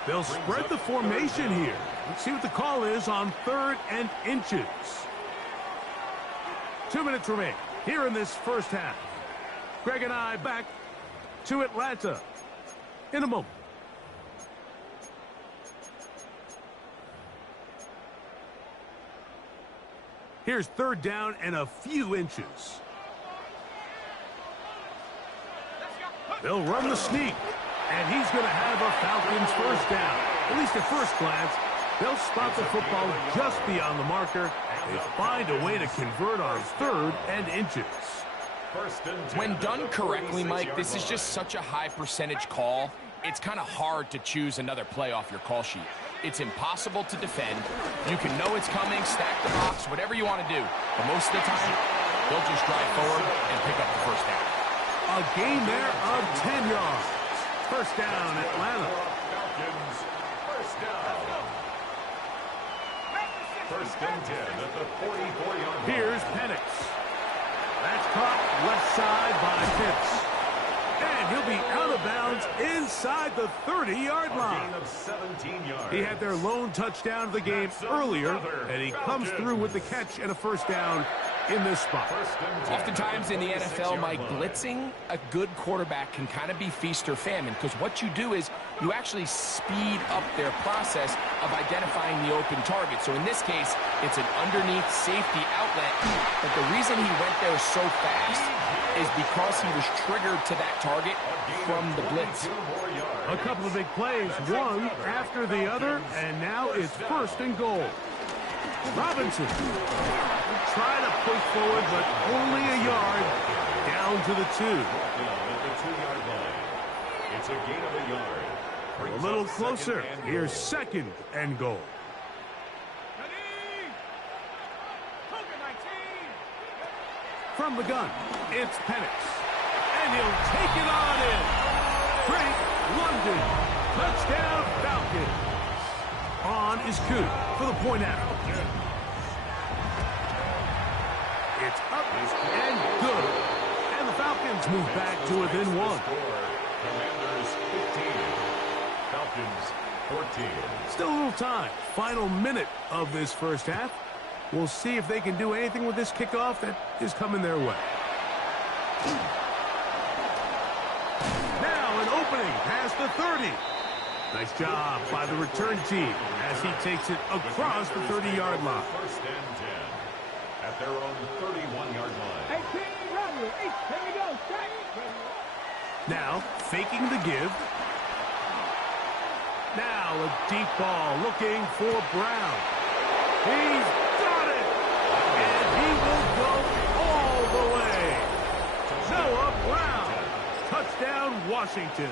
They'll spread the formation here. Let's see what the call is on 3rd and inches. 2 minutes remain here in this first half. Greg and I back to Atlanta in a moment. Here's 3rd down and a few inches. They'll run the sneak, and he's going to have a Falcons first down. At least at first glance, they'll spot the football just beyond the marker. They find a way to convert on 3rd and inches. When done correctly, Mike, this is just such a high percentage call. It's kind of hard to choose another play off your call sheet. It's impossible to defend. You can know it's coming, stack the box, whatever you want to do. But most of the time, they'll just drive forward and pick up the first down. A gain there of 10 yards. First down, Atlanta. Falcons, first down. First and 10 at the 44-yard line. Here's Penix. That's caught left side by Pitts. And he'll be out of bounds inside the 30-yard line. Gain of 17 yards. He had their lone touchdown of the game earlier, and he comes through with the catch and a first down in this spot. Oftentimes in the NFL, Mike, blitzing a good quarterback can kind of be feast or famine, because what you do is you actually speed up their process of identifying the open target. So in this case, it's an underneath safety outlet. But the reason he went there so fast is because he was triggered to that target from the blitz. A couple of big plays, one after the other, and now it's 1st and goal. Robinson try to push forward, but only a yard down to the 2. It's a gain of a yard. A little closer. Here's 2nd and goal. From the gun, it's Penix. And he'll take it on in. Drake London. Touchdown, Falcons. On is Coot for the point after. It's up and good. And the Falcons move back to within 1. Commanders 15. Falcons 14. Still a little time. Final minute of this first half. We'll see if they can do anything with this kickoff that is coming their way. Now an opening past the 30. Nice job by the return team as he takes it across the 30-yard line. First and 10 at their own 31-yard line. 18, ready. Here we go. Now faking the give. Now a deep ball looking for Brown. He's got it! And he will go all the way. Noah Brown. Touchdown, Washington.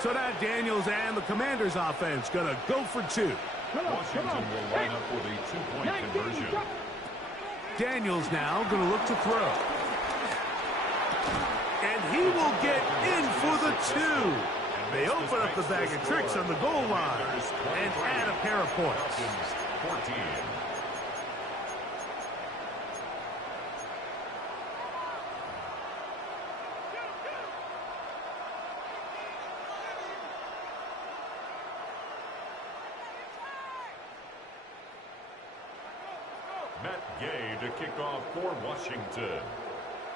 So now Daniels and the Commanders offense going to go for 2. Washington will line up with a 2-point conversion. Daniels now going to look to throw. And he will get in for the 2. They open up the bag of tricks on the goal line and add a pair of points. 14. Matt Gay to kick off for Washington.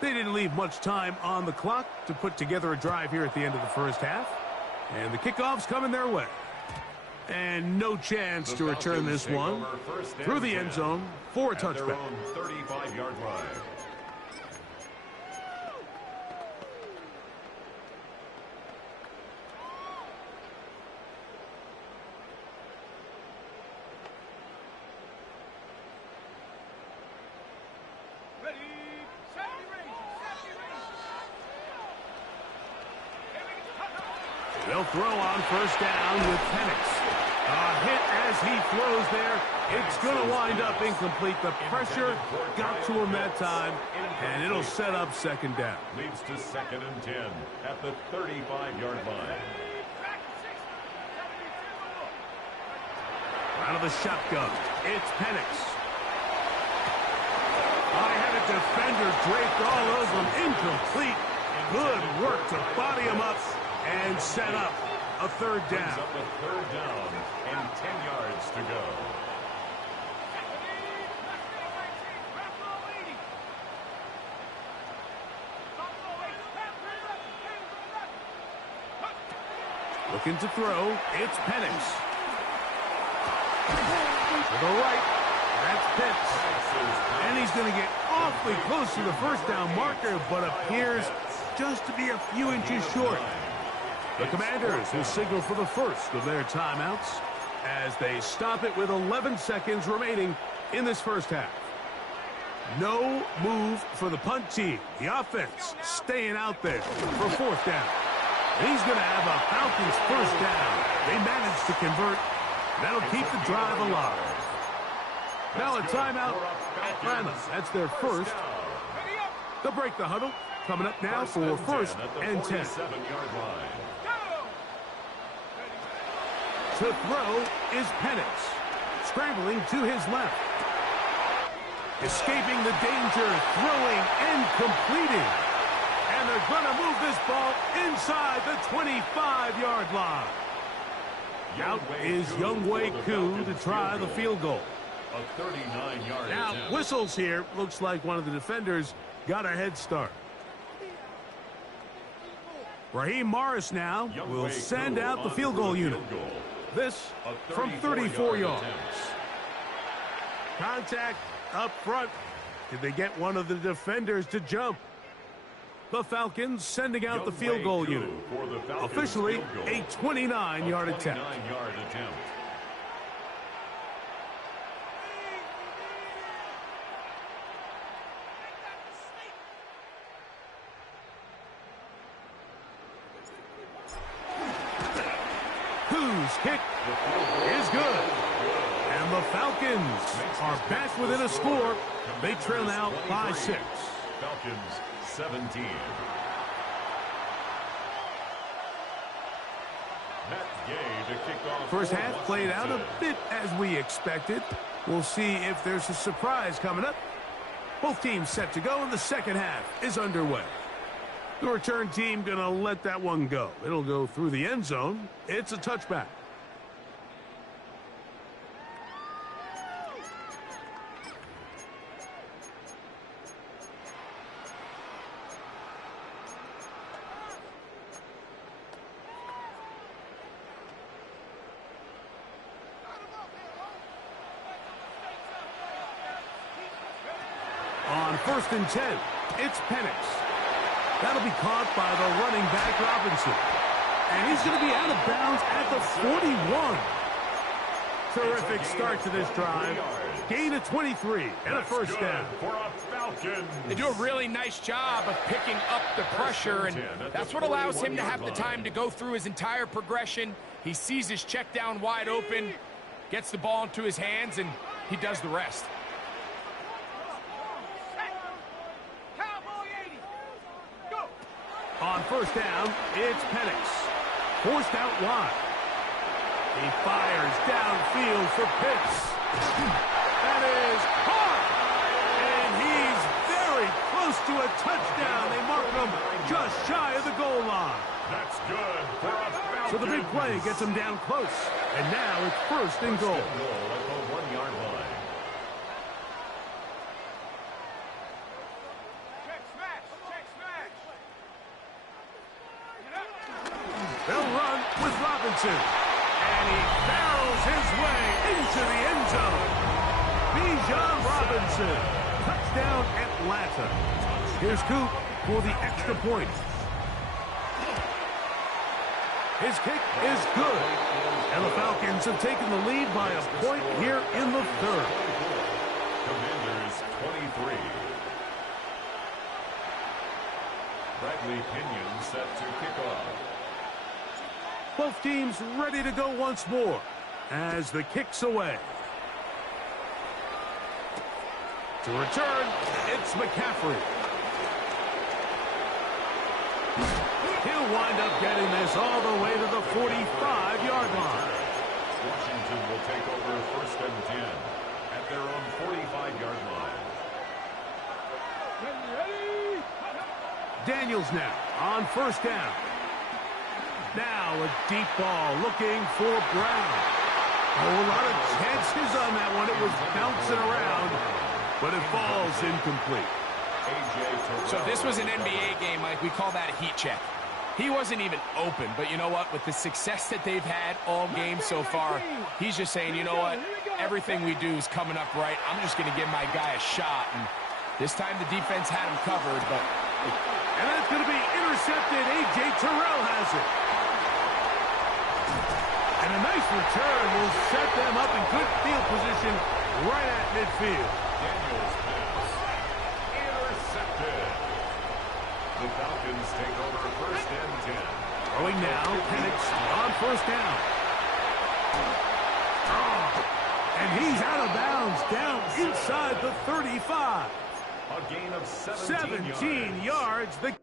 They didn't leave much time on the clock to put together a drive here at the end of the first half. And the kickoff's coming their way. And no chance to return this one through the end zone for a touchback. 35-yard line. Ready, set. They'll throw on first down with Penix. A hit as he throws there. It's going to wind up incomplete. The pressure got to him that time, and it'll set up second down. Leads to 2nd and 10 at the 35-yard line. Out of the shotgun, it's Penix. I had a defender draped all over him. Incomplete. Good work to body him up and set up a third down. Up a third down and 10 yards to go. Looking to throw, it's Penix. To the right, that's Pitts. And he's going to get awfully close to the first down marker, but appears just to be a few inches short. The Commanders will signal for the first of their timeouts as they stop it with 11 seconds remaining in this first half. No move for the punt team. The offense staying out there for fourth down. He's going to have a Falcons first down. They managed to convert. That'll keep the drive alive. Now a timeout. Atlanta, that's their first. They'll break the huddle. Coming up now for first and 10. To throw is Penix. Scrambling to his left. Escaping the danger, throwing and completing. And they're going to move this ball inside the 25-yard line. Out is Younghoe Koo to try the field goal. A 39-yard Now, attempt. whistles here. Looks like one of the defenders got a head start. Raheem Morris now will send out the field goal unit. This from 34 yards. Contact up front. Did they get one of the defenders to jump? The Falcons sending out the field goal unit. Officially a 29-yard attempt. Koo's kick is good. And the Falcons are back within a score. They trail now by 6. Falcons 17. Matt Gay to kick off. First half played out a bit as we expected. We'll see if there's a surprise coming up. Both teams set to go, and the second half is underway. The return team going to let that one go. It'll go through the end zone. It's a touchback. On first and 10, it's Penix. That'll be caught by the running back, Robinson. And he's going to be out of bounds at the 41. Terrific start to this drive. Gain of 23 and a first down. For a Falcon. They do a really nice job of picking up the pressure, and that's what allows him to have the time to go through his entire progression. He sees his check down wide open, gets the ball into his hands, and he does the rest. On first down, it's Penix. Forced out wide. He fires downfield for Pitts. That is hard. And he's very close to a touchdown. They mark him just shy of the goal line. That's good for a Falcon. So the big play gets him down close. And now it's first and goal. Goal at the 1-yard line. They'll run with Robinson. And he barrels his way into the end zone. Bijan Robinson. Touchdown Atlanta. Here's Coop for the extra point. His kick is good. And the Falcons have taken the lead by a point here in the third. Commanders 23. Bradley Pinion set to kick off. Both teams ready to go once more as the kick's away. To return, it's McCaffrey. He'll wind up getting this all the way to the 45-yard line. Washington will take over first and 10 at their own 45-yard line. Ready? Daniels now on first down. Now a deep ball looking for Brown. Oh, a lot of chances on that one. It was bouncing around, but it falls incomplete. So this was an NBA game, Mike. We call that a heat check. He wasn't even open, but you know what? With the success that they've had all game so far, he's just saying, you know what? Everything we do is coming up right. I'm just going to give my guy a shot. And this time the defense had him covered, but... And that's going to be intercepted. A.J. Terrell has it. And a nice return will set them up in good field position right at midfield. Daniels pass. Intercepted. The Falcons take over first and 10. Throwing now, Penix on first down. Oh, and he's out of bounds down inside the 35. A gain of 17 yards. The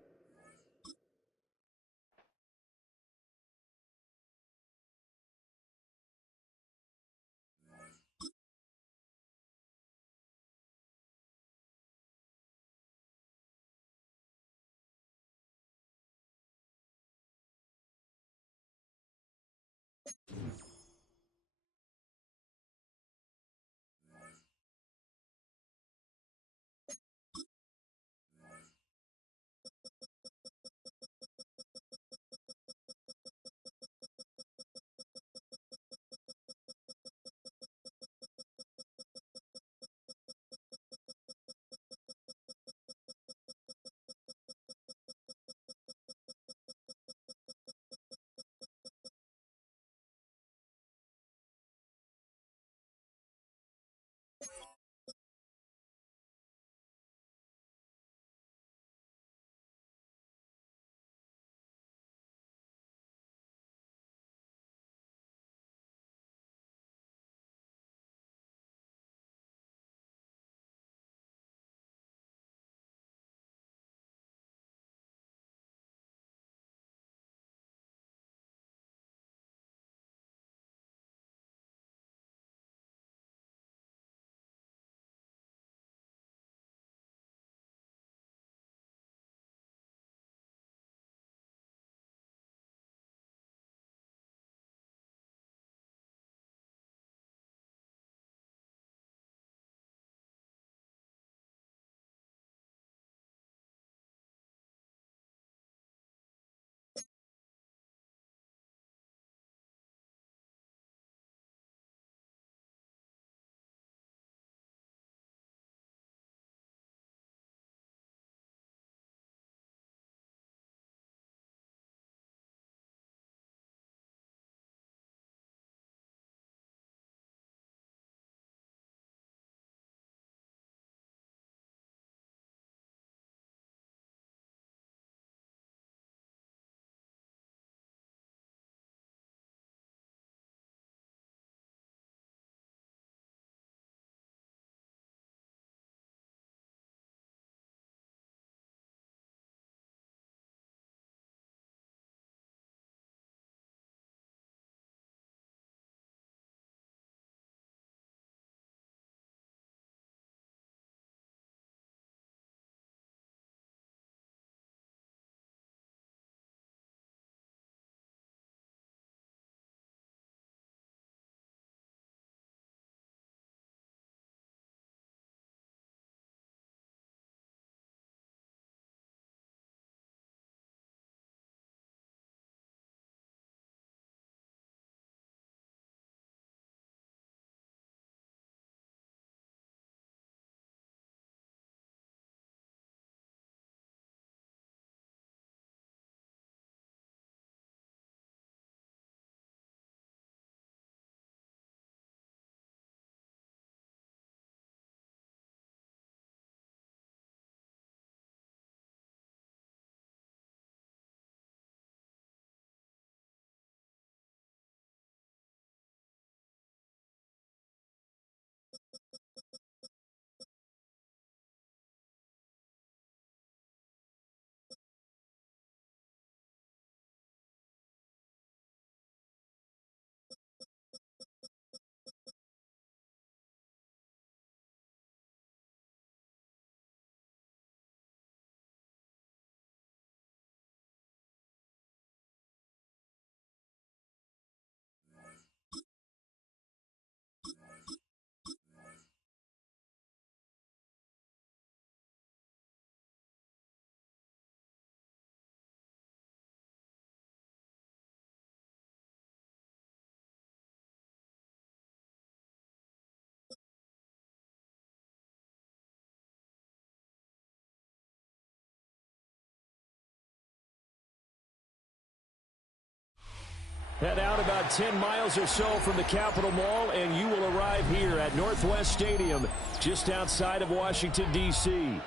Head out about 10 miles or so from the Capitol Mall, and you will arrive here at Northwest Stadium, just outside of Washington, D.C.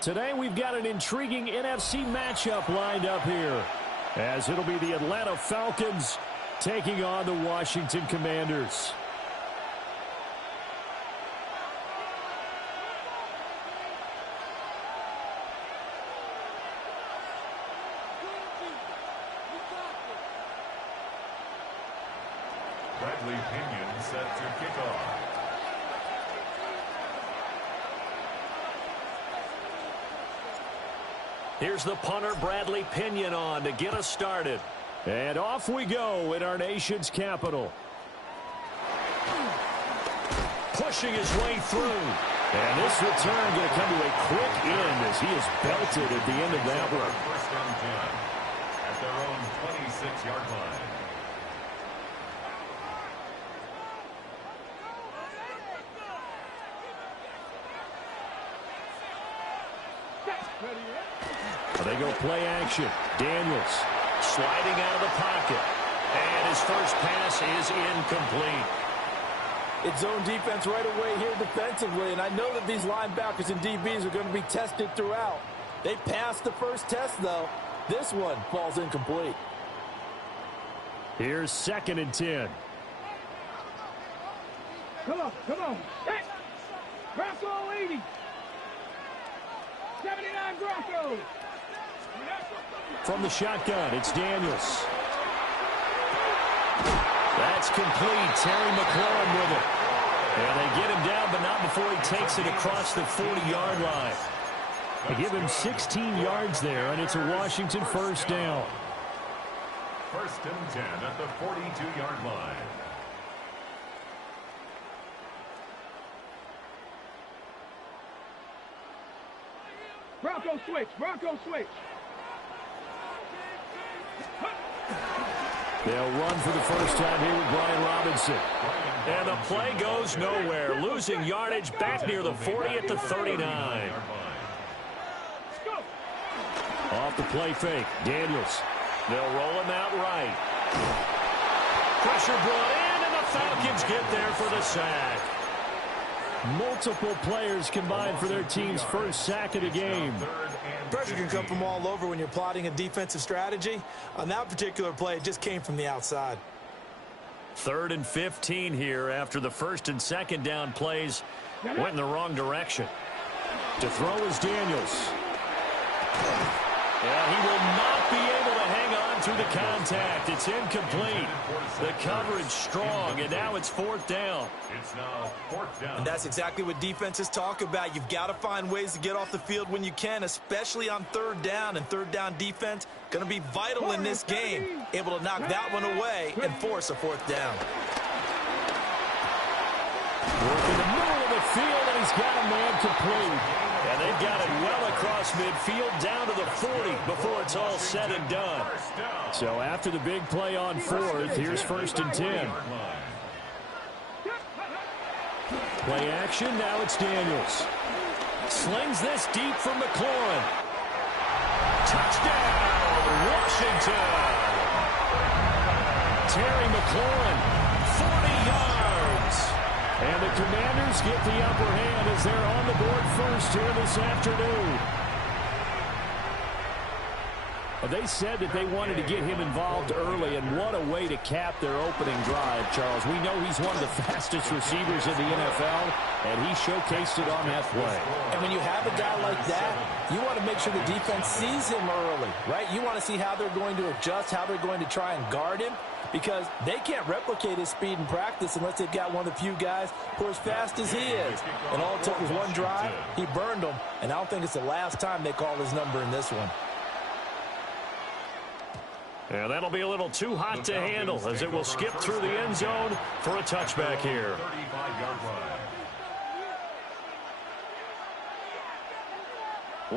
Today, we've got an intriguing NFC matchup lined up here, as it'll be the Atlanta Falcons taking on the Washington Commanders. Bradley Pinion set to kick off. Here's the punter, Bradley Pinion, on to get us started. And off we go in our nation's capital. Pushing his way through. And this return going to come to a quick end as he is belted at the end of that one. First and 10 at their own 26-yard line. They go play action. Daniels sliding out of the pocket. And his first pass is incomplete. It's zone defense right away here defensively, and I know that these linebackers and DBs are going to be tested throughout. They passed the first test, though. This one falls incomplete. Here's 2nd and 10. Come on, come on. Hey! Bronco 80. 79 Broncos. From the shotgun, it's Daniels. That's complete. Terry McLaurin with it. And they get him down, but not before he takes it across the 40-yard line. They give him 16 yards there, and it's a Washington first down. First and 10 at the 42-yard line. Bronco switch, Bronco switch. They'll run for the first time here with Brian Robinson. And the play goes nowhere. Losing yardage back near the 40 at the 39. Off the play fake. Daniels. They'll roll him out right. Pressure brought in, and the Falcons get there for the sack. Multiple players combined for their team's first sack of the game. Pressure can come from all over when you're plotting a defensive strategy. On that particular play, it just came from the outside. 3rd and 15 here after the 1st and 2nd down plays went in the wrong direction. To throw is Daniels. Yeah, he will not be able to hang on through the contact. It's incomplete. The coverage strong, and now it's 4th down. It's now 4th down. And that's exactly what defenses talk about. You've got to find ways to get off the field when you can, especially on 3rd down. And 3rd down defense going to be vital in this game. Able to knock that one away and force a 4th down. Work in the middle of the field, and he's got a man complete. And they've got it well across midfield down to the 40 before it's all said and done. So after the big play on 4th, here's 1st and 10. Play action, now it's Daniels. Slings this deep from McLaurin. Touchdown, Washington! Terry McLaurin, 40 yards. And the Commanders get the upper hand as they're on the board first here this afternoon. They said that they wanted to get him involved early, and what a way to cap their opening drive, Charles. We know he's one of the fastest receivers in the NFL, and he showcased it on that play. And when you have a guy like that, you want to make sure the defense sees him early, right? You want to see how they're going to adjust, how they're going to try and guard him, because they can't replicate his speed in practice unless they've got one of the few guys who are as fast as he is. And all it took was one drive. He burned them, and I don't think it's the last time they call his number in this one. And that'll be a little too hot to handle as it will skip through the end zone for a touchback here. 35-yard line.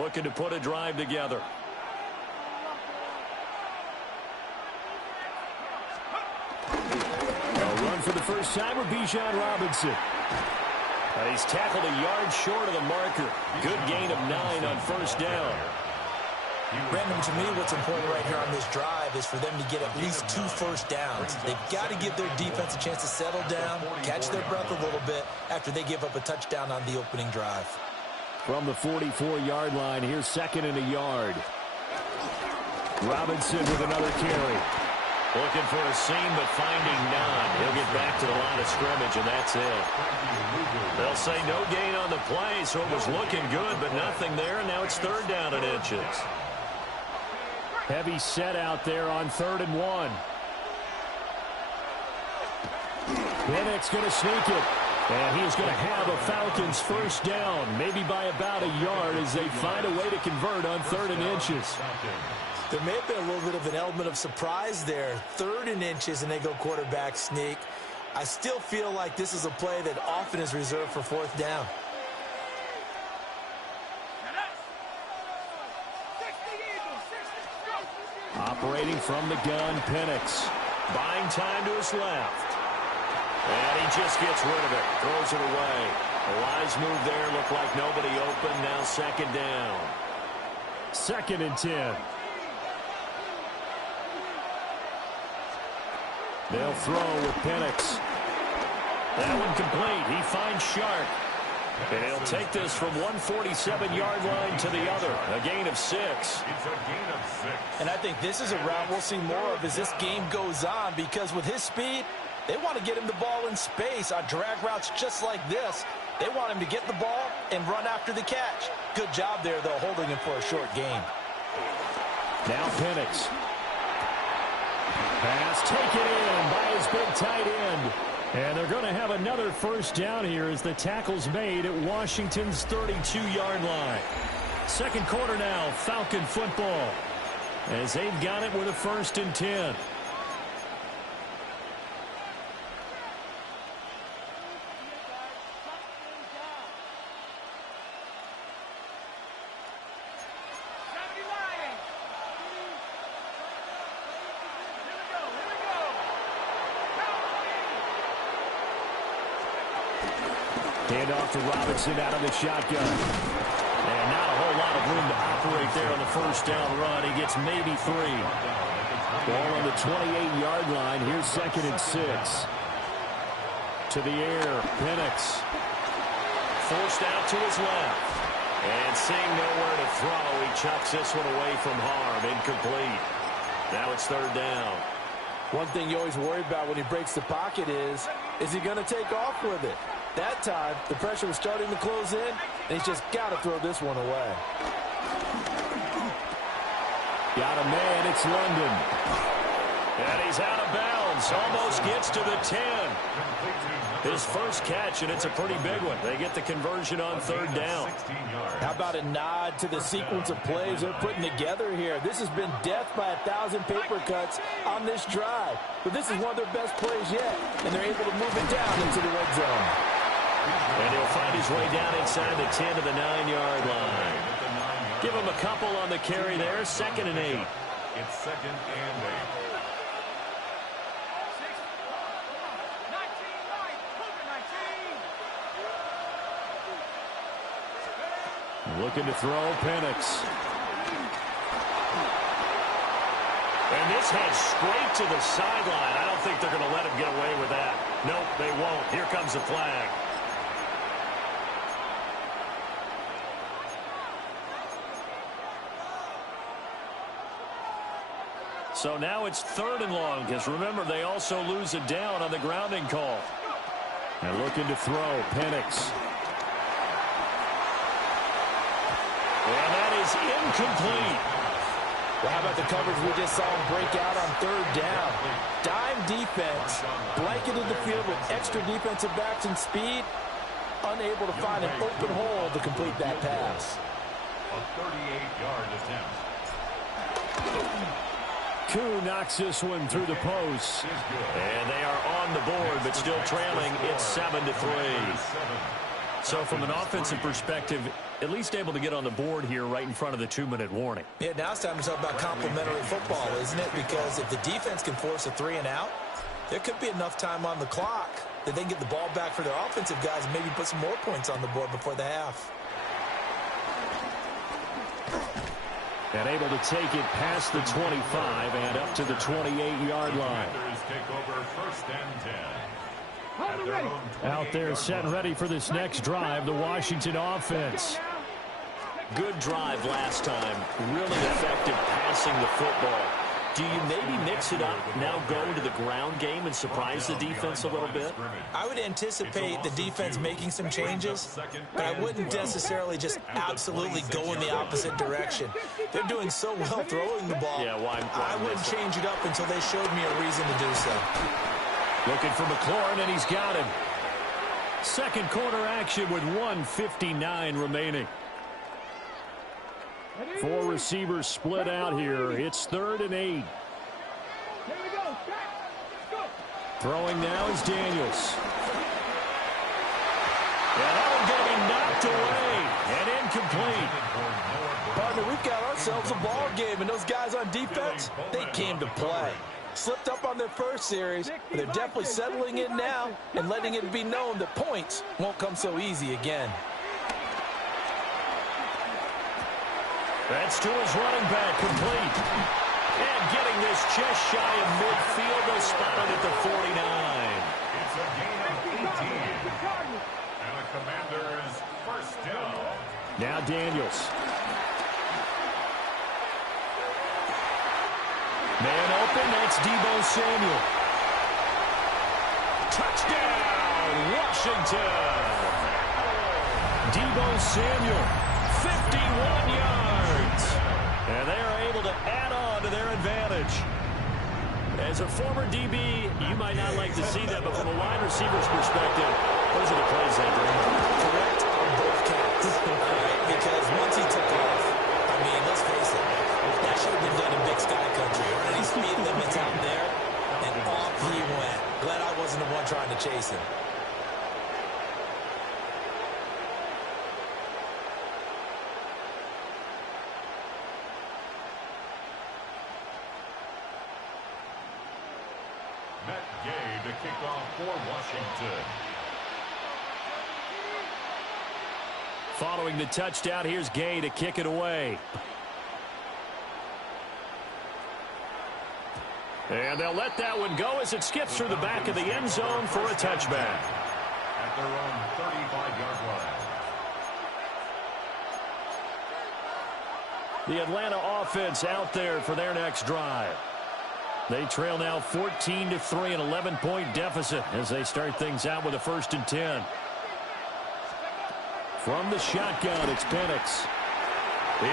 Looking to put a drive together. A run for the first time with Bijan Robinson. He's tackled a yard short of the marker. Good gain of 9 on 1st down. Brandon, to me, what's important right here on this drive is for them to get at least 2 first downs. They've got to give their defense a chance to settle down, catch their breath a little bit after they give up a touchdown on the opening drive. From the 44-yard line, here's 2nd and a yard. Robinson with another carry. Looking for a seam, but finding none. He'll get back to the line of scrimmage, and that's it. They'll say no gain on the play, so it was looking good, but nothing there, and now it's 3rd down and inches. Heavy set out there on 3rd and 1. Penix going to sneak it. And he's going to have a Falcons first down, maybe by about a yard as they find a way to convert on 3rd and inches. There may have been a little bit of an element of surprise there. 3rd and inches, and they go quarterback sneak. I still feel like this is a play that often is reserved for 4th down. Operating from the gun, Penix. Buying time to his left. And he just gets rid of it. Throws it away. A wise move there. Looked like nobody open. Now 2nd down. 2nd and 10. They'll throw with Penix. That one complete. He finds Sharp. And he'll take this from 147-yard line to the other. A gain of 6. It's a gain of 6. And I think this is a route we'll see more of as this game goes on, because with his speed, they want to get him the ball in space on drag routes just like this. They want him to get the ball and run after the catch. Good job there, though, holding him for a short gain. Now Penix. Pass taken in by his big tight end. And they're going to have another first down here as the tackle's made at Washington's 32-yard line. 2nd quarter now, Falcon football, as they've got it with a 1st and 10. Hand off to Robinson out of the shotgun. And not a whole lot of room to operate there on the first down run. He gets maybe 3. Ball on the 28-yard line. Here's 2nd and 6. To the air, Penix. Forced out to his left. And seeing nowhere to throw, he chucks this one away from harm. Incomplete. Now it's 3rd down. One thing you always worry about when he breaks the pocket is he going to take off with it? That time, the pressure was starting to close in, and he's just got to throw this one away. Got a man, it's London. And he's out of bounds, almost gets to the 10. His first catch, and it's a pretty big one. They get the conversion on 3rd down. How about a nod to the sequence of plays they're putting together here? This has been death by 1,000 paper cuts on this drive. But this is one of their best plays yet, and they're able to move it down into the red zone. And he'll find his way down inside the 10 to the 9-yard line. Give him a couple on the carry there. 2nd and 8. It's 2nd and 8. Looking to throw, Penix. And this heads straight to the sideline. I don't think they're going to let him get away with that. Nope, they won't. Here comes the flag. So now it's 3rd and long, because remember, they also lose a down on the grounding call. And looking to throw, Penix. And that is incomplete. Well, how about the coverage we just saw him break out on 3rd down? Dime defense, blanketed the field with extra defensive backs and speed, unable to find an open hole to complete that pass. A 38-yard attempt. Koo knocks this one through the post. And they are on the board, but still trailing. It's 7-3. So from an offensive perspective, at least able to get on the board here right in front of the 2-minute warning. Yeah, now it's time to talk about complementary football, isn't it? Because if the defense can force a 3 and out, there could be enough time on the clock that they can get the ball back for their offensive guys and maybe put some more points on the board before the half. And able to take it past the 25 and up to the 28-yard line. Take over 1st and 10. Out there set and ready for this next drive, the Washington offense. Good drive last time. Really effective passing the football. Do you maybe mix it up, now go to the ground game and surprise the defense a little bit? I would anticipate the defense making some changes, but I wouldn't necessarily just absolutely go in the opposite direction. They're doing so well throwing the ball. Yeah, I wouldn't change it up until they showed me a reason to do so. Looking for McLaurin, and he's got him. Second quarter action with 1:59 remaining. 4 receivers split out here. It's 3rd and 8. Throwing now is Daniels. And that one going to be knocked away and incomplete. Partner, we've got ourselves a ball game, and those guys on defense, they came to play. Slipped up on their first series, but they're definitely settling in now and letting it be known that points won't come so easy again. That's to his running back, complete. And getting this just shy of midfield, they spotted at the 49. It's a gain of 18. And the Commanders' 1st down. Now Daniels. Man open, that's Deebo Samuel. Touchdown, Washington. Deebo Samuel, 51 yards. And they are able to add on to their advantage. As a former DB, you might not like to see that, but from a wide receiver's perspective, those are the plays they bring. Correct on both counts. Right? Because once he took off, I mean, let's face it, that should have been done in Big Sky Country or any speed limits out there, and off he went. Glad I wasn't the one trying to chase him. To kick off for Washington. Following the touchdown, here's Gay to kick it away. And they'll let that one go as it skips through the back of the end zone for a touchback. At their own 35-yard line. The Atlanta offense out there for their next drive. They trail now 14-3, an 11-point deficit as they start things out with a 1st and 10. From the shotgun, it's Penix.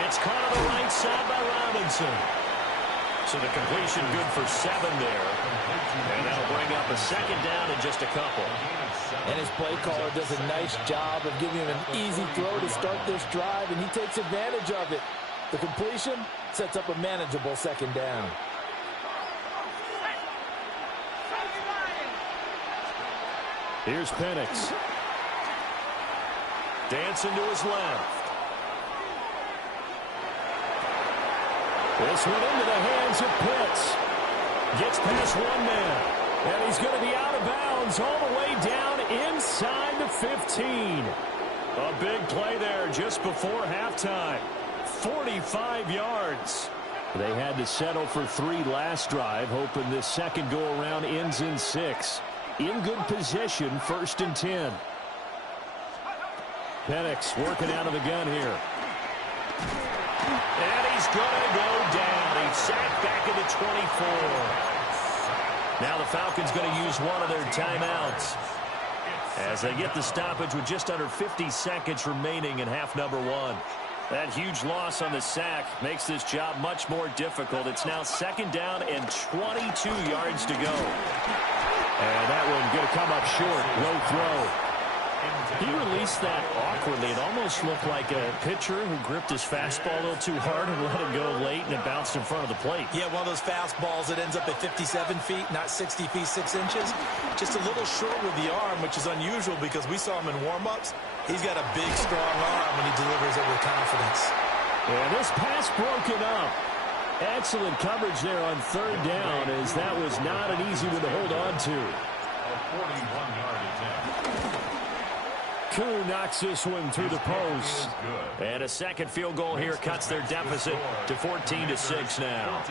It's caught on the right side by Robinson. So the completion good for 7 there. And that'll bring up a 2nd down in just a couple. And his play caller does a nice job of giving him an easy throw to start this drive, and he takes advantage of it. The completion sets up a manageable 2nd down. Here's Penix. Dancing to his left. This one into the hands of Pitts. Gets past one man. And he's going to be out of bounds all the way down inside the 15. A big play there just before halftime. 45 yards. They had to settle for 3 last drive, hoping this second go-around ends in 6. In good position, 1st and 10. Penix working out of the gun here. And he's going to go down. He's sacked back at the 24. Now the Falcons going to use one of their timeouts as they get the stoppage with just under 50 seconds remaining in half number 1. That huge loss on the sack makes this job much more difficult. It's now 2nd down and 22 yards to go. And that one going to come up short. Low throw. He released that awkwardly. It almost looked like a pitcher who gripped his fastball a little too hard and let it go late, and it bounced in front of the plate. Yeah, one of those fastballs that ends up at 57 feet, not 60 feet, 6 inches. Just a little short with the arm, which is unusual because we saw him in warm-ups. He's got a big, strong arm when he delivers it with confidence. And this pass broken up. Excellent coverage there on 3rd down, as that was not an easy one to hold on to. A 41-yard attempt. Koo knocks this one through the post. And a second field goal here cuts their deficit to 14-6 now.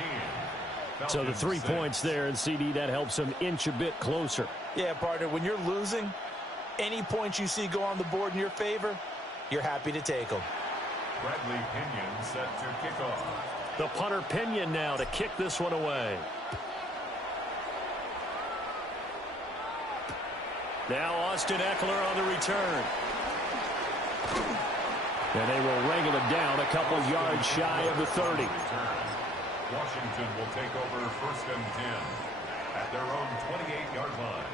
So the 3 points there, and CD, that helps them inch a bit closer. Yeah, partner, when you're losing, any points you see go on the board in your favor, you're happy to take them. Bradley Pinion set to kick off. The punter Pinion now to kick this one away. Now Austin Eckler on the return. And they will wrangle it down a couple yards shy of the 30. Washington will take over 1st and 10 at their own 28-yard line.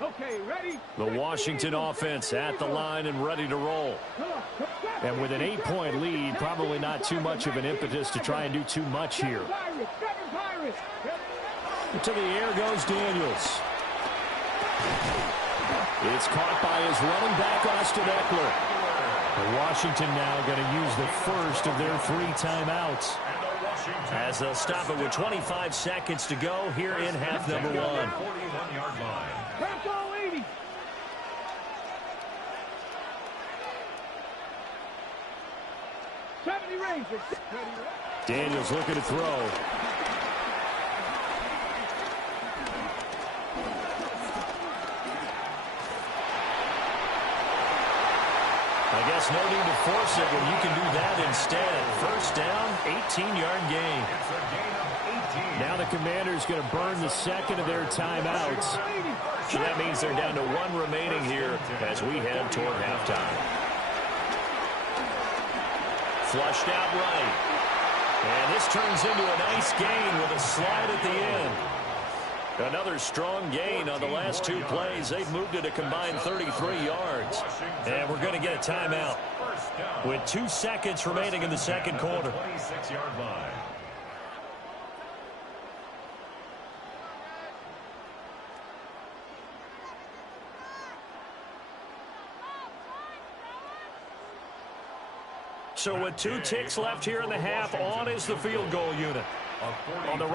Okay, ready? The Washington offense at the line and ready to roll. And with an 8-point lead, probably not too much of an impetus to try and do too much here. To the air goes Daniels. It's caught by his running back, Austin Eckler. And Washington now going to use the first of their 3 timeouts. As they'll stop it with 25 seconds to go here in half number 1. 41-yard line. Crack all 80. Rangers. Daniels looking to throw. I guess no need to force it when you can do that instead. First down, 18-yard gain. Now the Commanders going to burn the second of their timeouts. So that means they're down to 1 remaining here as we head toward halftime. Flushed out right. And this turns into a nice gain with a slide at the end. Another strong gain on the last 2 plays. They've moved it a combined 33 yards. And we're going to get a timeout with 2 seconds remaining in the second quarter. 26-yard line. So with 2 ticks left here in the half, on is the field goal unit. On the right.